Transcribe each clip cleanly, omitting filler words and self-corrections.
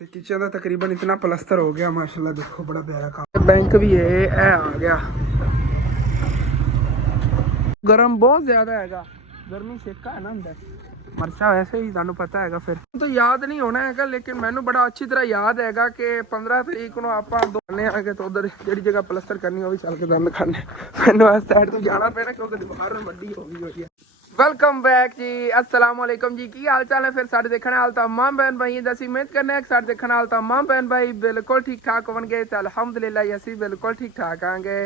ਤੇ ਕਿਚਨ ਦਾ ਤਕਰੀਬਨ ਇਤਨਾ ਪਲਸਤਰ ਹੋ ਗਿਆ ਮਾਸ਼ਾਅੱਲਾ। ਦੇਖੋ ਬੜਾ ਪਿਆਰਾ ਕੰਮ। बैंक भी है ए आ गया। गर्म बहुत ज्यादा हैगा, गर्मी सेका है ना अंदर। मरचा वैसे ही ਤੁਹਾਨੂੰ ਪਤਾ ਹੈਗਾ। ਫਿਰ ਤਾਂ ਯਾਦ ਨਹੀਂ ਹੋਣਾ ਹੈਗਾ, ਲੇਕਿਨ ਮੈਨੂੰ ਬੜਾ ਅੱਛੀ ਤਰ੍ਹਾਂ ਯਾਦ ਹੈਗਾ ਕਿ 15 ਤਰੀਕ ਨੂੰ ਆਪਾਂ ਦੋਨੇ ਆਗੇ ਤਾਂ ਉਧਰ ਜਿਹੜੀ ਜਗ੍ਹਾ ਪਲਸਤਰ ਕਰਨੀ ਉਹ ਵੀ ਚੱਲ ਕੇ ਦੰਦ ਖਾਣੇ। ਮੈਨੂੰ ਇਸ ਸਾਈਡ ਤੋਂ ਜਾਣਾ ਪੈਣਾ ਕਿਉਂਕਿ ਦੀਵਾਰ ਵੱਡੀ ਹੋ ਗਈ ਹੋਈ ਹੈ। ਵੈਲਕਮ ਬੈਕ ਜੀ, अस्सलाम वालेकुम जी। की हाल चाल है फिर साढ़े देखने हाल तमाम बहन भाई दसी उम्मीद करने साढ़े देखने हाल तमाम बहन भाई बिल्कुल ठीक ठाक होंगे। तो अलहमदुलिल्लाह असी बिल्कुल ठीक ठाक आएंगे।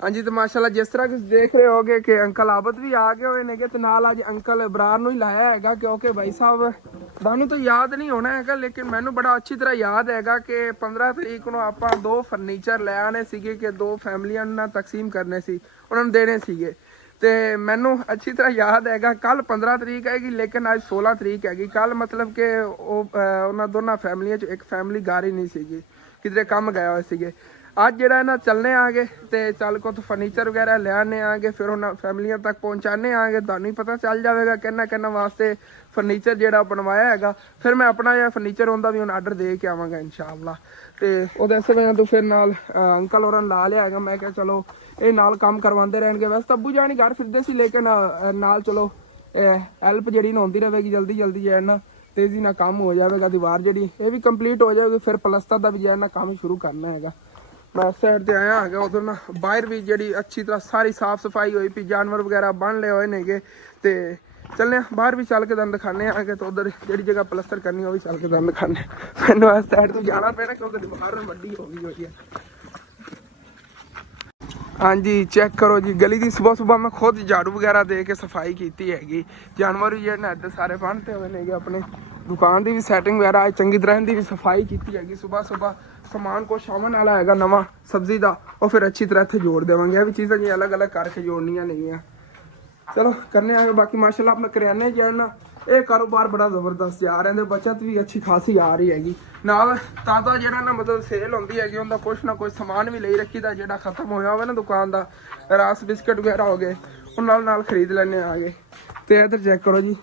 हाँ जी, तो माशाल्लाह जिस तरह कि देख रहे होगे कि अंकल आबद भी आ गए हुए ने ते नाल अज अंकल इबरार नूं ही लाया हैगा क्योंकि भाई साहब ਤੁਹਾਨੂੰ तो याद नहीं होना हैगा, लेकिन मैनू बड़ा अच्छी तरह याद हैगा कि 15 तरीक ਨੂੰ ਆਪਾਂ 2 फर्नीचर ले आने ਸੀਗੇ कि 2 फैमिलियां ਨਾਲ तकसीम करने सी, ਉਹਨਾਂ ਨੂੰ ਦੇਣੇ ਸੀਗੇ। ਤੇ ਮੈਨੂੰ ਅੱਛੀ ਤਰ੍ਹਾਂ ਯਾਦ ਹੈਗਾ ਕੱਲ 15 ਤਰੀਕ ਹੈਗੀ, ਲੇਕਿਨ ਅੱਜ 16 ਤਰੀਕ ਹੈਗੀ। ਕੱਲ ਮਤਲਬ ਕਿ ਉਹਨਾਂ ਦੋਨਾਂ ਫੈਮਲੀਆਂ 'ਚ ਇੱਕ ਫੈਮਲੀ ਘਰ ਹੀ ਨਹੀਂ ਸੀਗੀ, ਕਿਧਰੇ ਕੰਮ ਗਏ ਹੋਏ ਸੀਗੇ। ਅੱਜ ਜਿਹੜਾ ਨਾ ਚੱਲਣੇ ਆਗੇ ਤੇ ਚੱਲ ਕੋ ਫਰਨੀਚਰ ਵਗੈਰਾ ਲਿਆਣੇ ਆਗੇ, ਫਿਰ ਉਹਨਾਂ ਫੈਮਲੀਆਂ ਤੱਕ ਪਹੁੰਚਾਣੇ ਆਗੇ। ਤੁਹਾਨੂੰ ਹੀ ਪਤਾ ਚੱਲ ਜਾਵੇਗਾ ਕਿੰਨਾ ਵਾਸਤੇ ਫਰਨੀਚਰ ਜਿਹੜਾ ਬਣਵਾਇਆ ਹੈਗਾ। ਫਿਰ ਮੈਂ ਆਪਣਾ ਜਿਹੜਾ ਫਰਨੀਚਰ ਹੁੰਦਾ ਵੀ ਹੁਣ ਆਰਡਰ ਦੇ ਕੇ ਆਵਾਂਗਾ ਇਨਸ਼ਾਅੱਲਾ। ਤੇ ਉਹਦੇ ਇਸੇ ਵਜ੍ਹਾ ਤੋਂ ਫਿਰ ਨਾਲ ਅੰਕਲ ਹੋਰਾਂ ਲਾ ਲਿਆ ਹੈਗਾ। ਮੈਂ ਕਿਹਾ ਚਲੋ ਇਹ ਨਾਲ ਕੰਮ ਕਰਵਾਉਂਦੇ ਰਹਿਣਗੇ। ਵੈਸੇ ਤਾਂ ਅੱਬੂ ਜਾਣੀ ਘਰ ਫਿਰਦੇ ਸੀ, ਲੇਕਿਨ ਨਾਲ ਚਲੋ ਹੈਲਪ ਜਿਹੜੀ ਨਾ ਹੁੰਦੀ ਰਹੇਗੀ, ਜਲਦੀ ਜਿਹੜਾ ਨਾ ਤੇਜ਼ੀ ਨਾਲ ਕੰਮ ਹੋ ਜਾਵੇਗਾ। ਦੀਵਾਰ ਜਿਹੜੀ ਇਹ ਵੀ ਕੰਪਲੀਟ ਹੋ ਜਾਵੇਗੀ, ਫਿਰ ਪਲਸਤਰ ਦਾ ਵੀ ਜਿਹੜਾ ਨਾ ਕੰਮ ਸ਼ੁਰੂ ਕਰਨਾ ਹੈਗਾ। मैं उस साइड से आया है उधर ना बाहर भी जी अच्छी तरह सारी साफ सफाई हुई पी, जानवर वगैरह बन ले हुए ने ते चलने बाहर भी चल के दंद खाने आगे। तो उधर जी जगह पलस्तर करनी वो भी चल के दंद खाने। मैंने इस साइड तो जाना पैना क्योंकि दीवार वड्डी हो गई हुई है। हाँ जी, चेक करो जी गली की सुबह मैं खुद झाड़ू वगैरह दे के सफाई की हैगी। जानवर भी जो इधर सारे बंधते हुए ने अपने दुकान की भी सैटिंग वगैरह चंगी तरह की भी सफाई की हैगी। सुबह समान कुछ आवन वाला है नवा सब्जी का, और फिर अच्छी तरह इतने जोड़ देवांगे। ये भी चीज़ां जी अलग अलग करके जोड़नियां नहीं है। चलो करने आगे। बाकी माशाल्लाह अपना करियाने जो है ना ये कारोबार बड़ा ज़बरदस्त जा रहा है, बचत भी अच्छी खासी आ रही हैगी। नाल ताज़ा जो ना मतलब सेल होंदी हैगी, उनका कुछ ना कुछ समान भी ले रखी दा जो खत्म होया होवे ना दुकान का, रस बिस्किट वगैरह हो गए उन नाल खरीद लेने आ गए। तो इधर चेक करो जी,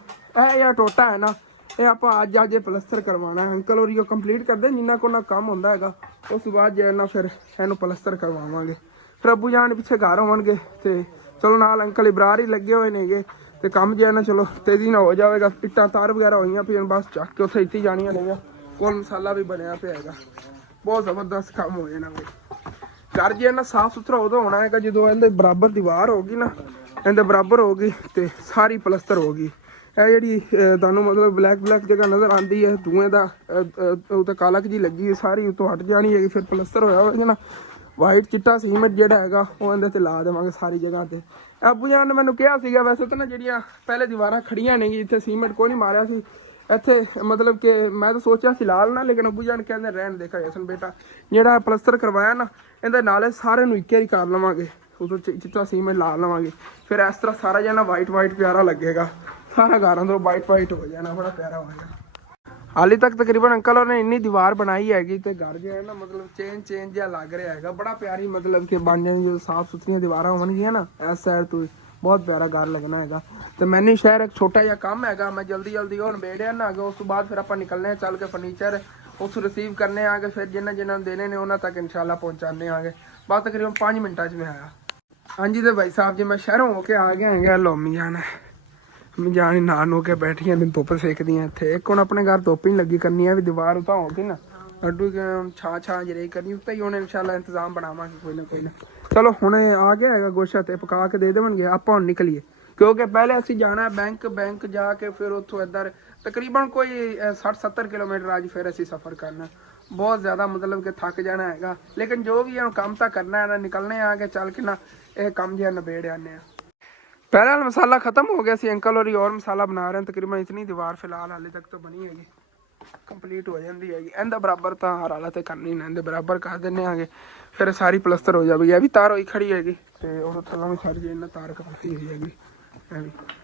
यह टोटा है ना ये आप अज पलस्तर करवाना है। अंकल और कंप्लीट करते जिन्ना को ना काम होंदा हैगा, उस बाद जो ना फिर इनू पलस्तर करवावांगे। फिर अबू जान पिछे घर होवणगे ते चलो नाल अंकल इबरार ही लगे हुए ने ते काम जो है ना चलो तेजी ना हो जाएगा। इट्टां तार वगैरह हुई फिर बस चक के उत्थे इत्ती जानियां ने। कोल मसाला भी बनया पे हैगा, बहुत ज़बरदस्त काम हो जाना। घर जो है ना साफ सुथरा उदों होना है जो इहदे बराबर दीवार होगी ना, इहदे बराबर होगी तो सारी पलस्तर होगी। ਇਹ ਜਿਹੜੀ ਤੁਹਾਨੂੰ ਮਤਲਬ ਬਲੈਕ ਜਗ੍ਹਾ ਨਜ਼ਰ ਆਉਂਦੀ ਹੈ ਧੂਏ ਦਾ ਉਹ ਤਾਂ ਕਾਲਕ ਜੀ ਲੱਗੀ ਸਾਰੀ ਉਤੋਂ ਹਟ ਜਾਣੀ ਹੈਗੀ। ਫਿਰ ਪਲਸਤਰ ਹੋਇਆ ਹੋਵੇਗਾ ਨਾ ਵਾਈਟ ਚਿੱਟਾ ਸੀਮੈਂਟ ਜਿਹੜਾ ਹੈਗਾ ਉਹ ਇਹਦੇ ਤੇ ਲਾ ਦੇਵਾਂਗੇ ਸਾਰੀ ਜਗ੍ਹਾ ਤੇ। ਅੱਬੂ ਜਾਨ ਨੇ ਮੈਨੂੰ ਕਿਹਾ ਸੀਗਾ ਵੈਸੇ ਤਾਂ ਨਾ ਜਿਹੜੀਆਂ ਪਹਿਲੇ ਦੀਵਾਰਾਂ ਖੜੀਆਂ ਨੇ ਇੱਥੇ ਸੀਮੈਂਟ ਕੋਈ ਨਹੀਂ ਮਾਰਿਆ ਸੀ ਇੱਥੇ, ਮਤਲਬ ਕਿ ਮੈਂ ਤਾਂ ਸੋਚਿਆ ਸੀ ਲਾਲ ਨਾ, ਲੇਕਿਨ ਅੱਬੂ ਜਾਨ ਕਹਿੰਦੇ ਰਹਿਣ ਦੇਖਾ ਜਸਨ ਬੇਟਾ ਜਿਹੜਾ ਪਲਸਤਰ ਕਰਵਾਇਆ ਨਾ ਇਹਦੇ ਨਾਲੇ ਸਾਰੇ ਨੂੰ ਇੱਕੇ ਹੀ ਕਰ ਲਵਾਂਗੇ, ਉਦੋਂ ਚਿੱਟਾ ਸੀਮੈਂਟ ਲਾ ਲਵਾਂਗੇ। ਫਿਰ ਇਸ ਤਰ੍ਹਾਂ ਸਾਰਾ ਜਿਹਾ ਨਾ ਵਾਈਟ ਪਿਆਰਾ ਲੱਗੇਗਾ, सारा घर अंदर वाइट हो जाना, बड़ा प्यारा हो जाना। हाली तक तकरीबन अंकल ने इन्नी दीवार बनाई हैगी ते घर जो है ना मतलब चेंज जहा लग रहा है, बड़ा प्यारी मतलब कि बन जाएगी जो साफ सुथरी दीवार होगी ना इस साइड तो बहुत प्यारा घर लगना है। तो मैंने शहर एक छोटा जहा काम है, मैं जल्दी वो निबेड़िया ना आगे। उस बाद फिर आप निकलने चल के फर्नीचर उस रिसीव करने आगे, फिर जिन्हें देने ने उन्होंने तक इंशाल्लाह पहुँचाने आगे। बस तकरीबन 5 मिनटा में आया। हाँ जी, तो भाई साहब जी मैं शहरों होके आ गया लोमी जाना जानी ना नो के बैठिया दिन धुप सेकदियां इत्थे। एक हुण अपने घर धुप ही नहीं लगी करनी है भी दीवार उतां होगी ना अड्डू छां जरेई करनी उत्ते ही हुण इंशाल्लाह इंतजाम बनावांगे कोई ना। चलो हुणे आ गया हैगा गोशा ते पका के दे देवणगे। आपां हुण निकलीए क्योंकि पहले असीं जाना बैंक जाके फिर उत्थों इधर तकरीबन कोई 60-70 किलोमीटर अज फिर असीं सफ़र करना, बहुत ज़्यादा मतलब कि थक जाना हैगा। लेकिन जो भी है काम तो करना है ना, निकलने आके चल के ना ये काम जो नबेड़ आने। पहले मसाला खत्म हो गया सी, अंकल और मसाला बना रहे हैं। तकरीबन इतनी दीवार फिलहाल हाले तक तो बनी हैगी, कंप्लीट हो जाती हैगी। इहदा बराबर तो हर हालत करनी ना, इहदे बराबर कर देने आगे फिर सारी पलस्तर हो जाएगी। यह भी तार हुई खड़ी हैगी तो थलों भी सारी इन्हें तार काफ़ी हुई हैगी।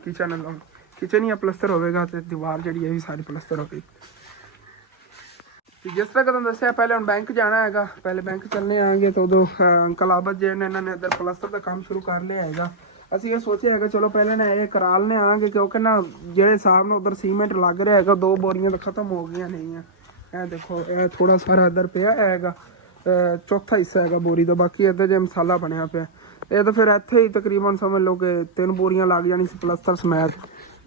किचन ही पलस्तर होगा तो दीवार जी भी सारी पलस्तर हो गई। जिस तरह तुम दसिया पहले हम बैंक जाना है, पहले बैंक चलने आएंगे तो उदों अंकल आबद जी ने इन्होंने इधर पलस्तर का काम शुरू कर लिया है। ਅਸੀਂ ਇਹ ਸੋਚਿਆ ਹੈਗਾ ਚਲੋ ਪਹਿਲੇ ਨਾ ਇਹ ਕਰਾ ਲੈਣੇ ਆਂਗੇ ਕਿਉਂਕਿ ਨਾ ਜਿਹੜੇ ਹਿਸਾਬ ਨਾਲ ਉਧਰ ਸੀਮੈਂਟ ਲੱਗ ਰਿਹਾ ਹੈਗਾ 2 ਬੋਰੀਆਂ ਤਾਂ ਖਤਮ ਹੋ ਗਈਆਂ ਨਹੀਂ ਆ ਇਹ ਦੇਖੋ ਇਹ ਥੋੜਾ ਸਾਰਾ ਇੱਧਰ ਪਿਆ ਹੈਗਾ, ਚੌਥਾ ਹਿੱਸਾ ਹੈਗਾ ਬੋਰੀ ਦਾ, ਬਾਕੀ ਇੱਧਰ ਜੇ ਮਸਾਲਾ ਬਣਿਆ ਪਿਆ। ਇਹ ਤਾਂ ਫਿਰ ਇੱਥੇ ਹੀ ਤਕਰੀਬਨ ਸਮਝ ਲਓ ਕਿ 3 ਬੋਰੀਆਂ ਲੱਗ ਜਾਣੀ ਸੀ ਪਲਸਤਰ ਸਮੈਤ।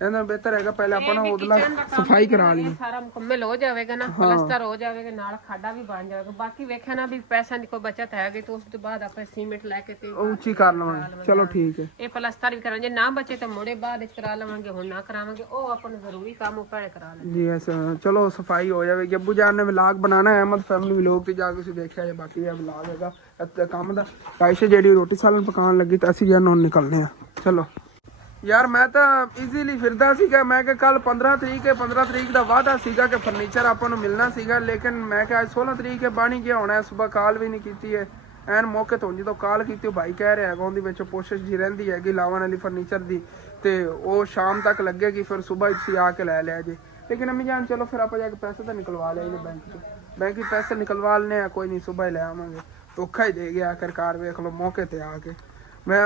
ਇਹਨਾਂ ਬਿਹਤਰ ਹੈਗਾ ਪਹਿਲਾਂ ਆਪਾਂ ਨੂੰ ਉਹਦਾ ਸਫਾਈ ਕਰਾ ਲਈ, ਸਾਰਾ ਮੁਕੰਮਲ ਹੋ ਜਾਵੇਗਾ ਨਾ, ਪਲਸਤਰ ਹੋ ਜਾਵੇਗਾ, ਨਾਲ ਖਾਡਾ ਵੀ ਬਣ ਜਾਵੇਗਾ। ਬਾਕੀ ਵੇਖਿਆ ਨਾ ਵੀ ਪੈਸਿਆਂ ਦੀ ਕੋਈ ਬਚਤ ਹੈਗੀ ਤਾਂ ਉਸ ਤੋਂ ਬਾਅਦ ਆਪਾਂ ਸੀਮੈਂਟ ਲੈ ਕੇ ਤੇ ਉੱਚੀ ਕਰ ਲਵਾਂਗੇ। ਚਲੋ ਠੀਕ ਹੈ, ਇਹ ਪਲਸਤਰ ਵੀ ਕਰਾਂਗੇ, ਜੇ ਨਾ ਬਚੇ ਤਾਂ ਮੋੜੇ ਬਾਅਦ ਵਿੱਚ ਕਰਾ ਲਵਾਂਗੇ, ਹੁਣ ਨਾ ਕਰਾਵਾਂਗੇ। ਉਹ ਆਪਾਂ ਨੂੰ ਜ਼ਰੂਰੀ ਕੰਮ ਉਹ ਪਹਿਲੇ ਕਰਾ ਲੈਣਾ ਜੀ। ਐਸਾ ਚਲੋ ਸਫਾਈ ਹੋ ਜਾਵੇਗੀ। ਅੱਬੂ ਜਾਨ ਨੇ ਵਲੌਗ ਬਣਾਉਣਾ ਹੈ, ਅਹਿਮਦ ਫੈਮਿਲੀ ਵਲੌਗ ਤੇ ਜਾ ਕੇ ਤੁਸੀਂ ਦੇਖਿਆ ਜੇ। ਬਾਕੀ ਇਹ ਵਲੌਗ ਹੈਗਾ ਕੰਮ ਦਾ। ਆਇਸ਼ਾ ਜਿਹੜੀ ਰੋਟੀ ਸਾਲਨ ਪਕਾਉਣ ਲੱਗੀ ਤਾਂ ਅਸੀਂ ਜਨ ਹੁਣ ਨਿਕਲਨੇ ਆ। ਚਲੋ ਯਾਰ ਮੈਂ ਤਾਂ ਈਜ਼ੀਲੀ ਫਿਰਦਾ ਸੀਗਾ, ਮੈਂ ਕਿ ਕੱਲ 15 ਤਰੀਕ ਹੈ, 15 ਤਰੀਕ ਦਾ ਵਾਅਦਾ ਸੀਗਾ ਕਿ ਫਰਨੀਚਰ ਆਪਾਂ ਨੂੰ ਮਿਲਣਾ ਸੀਗਾ, ਲੇਕਿਨ ਮੈਂ ਕਿ ਅੱਜ 16 ਤਰੀਕ ਹੈ, ਬਣ ਹੀ ਗਿਆ ਹੋਣਾ। ਸਵੇਰ ਕਾਲ ਵੀ ਨਹੀਂ ਕੀਤੀ ਹੈ, ਐਨ ਮੌਕੇ ਤੋਂ ਜਦੋਂ ਕਾਲ ਕੀਤੀ ਉਹ ਭਾਈ ਕਹਿ ਰਿਹਾ ਹੈਗਾ ਉਹਦੇ ਵਿੱਚ ਕੋਸ਼ਿਸ਼ ਜੀ ਰਹਿੰਦੀ ਹੈਗੀ ਲਾਵਣ ਵਾਲੀ ਫਰਨੀਚਰ ਦੀ, ਤੇ ਉਹ ਸ਼ਾਮ ਤੱਕ ਲੱਗੇਗੀ, ਫਿਰ ਸਵੇਰ ਤੁਸੀਂ ਆ ਕੇ ਲੈ ਲਿਆ ਜੇ। ਲੇਕਿਨ ਅੰਮੀ ਜਾਨ ਚਲੋ ਫਿਰ ਆਪਾਂ ਜਾ ਕੇ ਪੈਸੇ ਤਾਂ ਨਿਕਲਵਾ ਲਿਆ ਜੀ ਬੈਂਕ ਚੋਂ, ਬੈਂਕ ਹੀ ਪੈਸੇ ਨਿਕਲਵਾ ਲੈਣੇ ਆ, ਕੋਈ ਨਹੀਂ ਸਵੇਰ ਲੈ ਆਵਾਂਗੇ। ਧੋਖਾ ਹੀ ਦੇ ਗਿਆ ਆਖਿਰਕਾਰ, ਵੇਖ ਲਓ ਮੌਕੇ ਤੇ ਆ ਕੇ। ਮੈਂ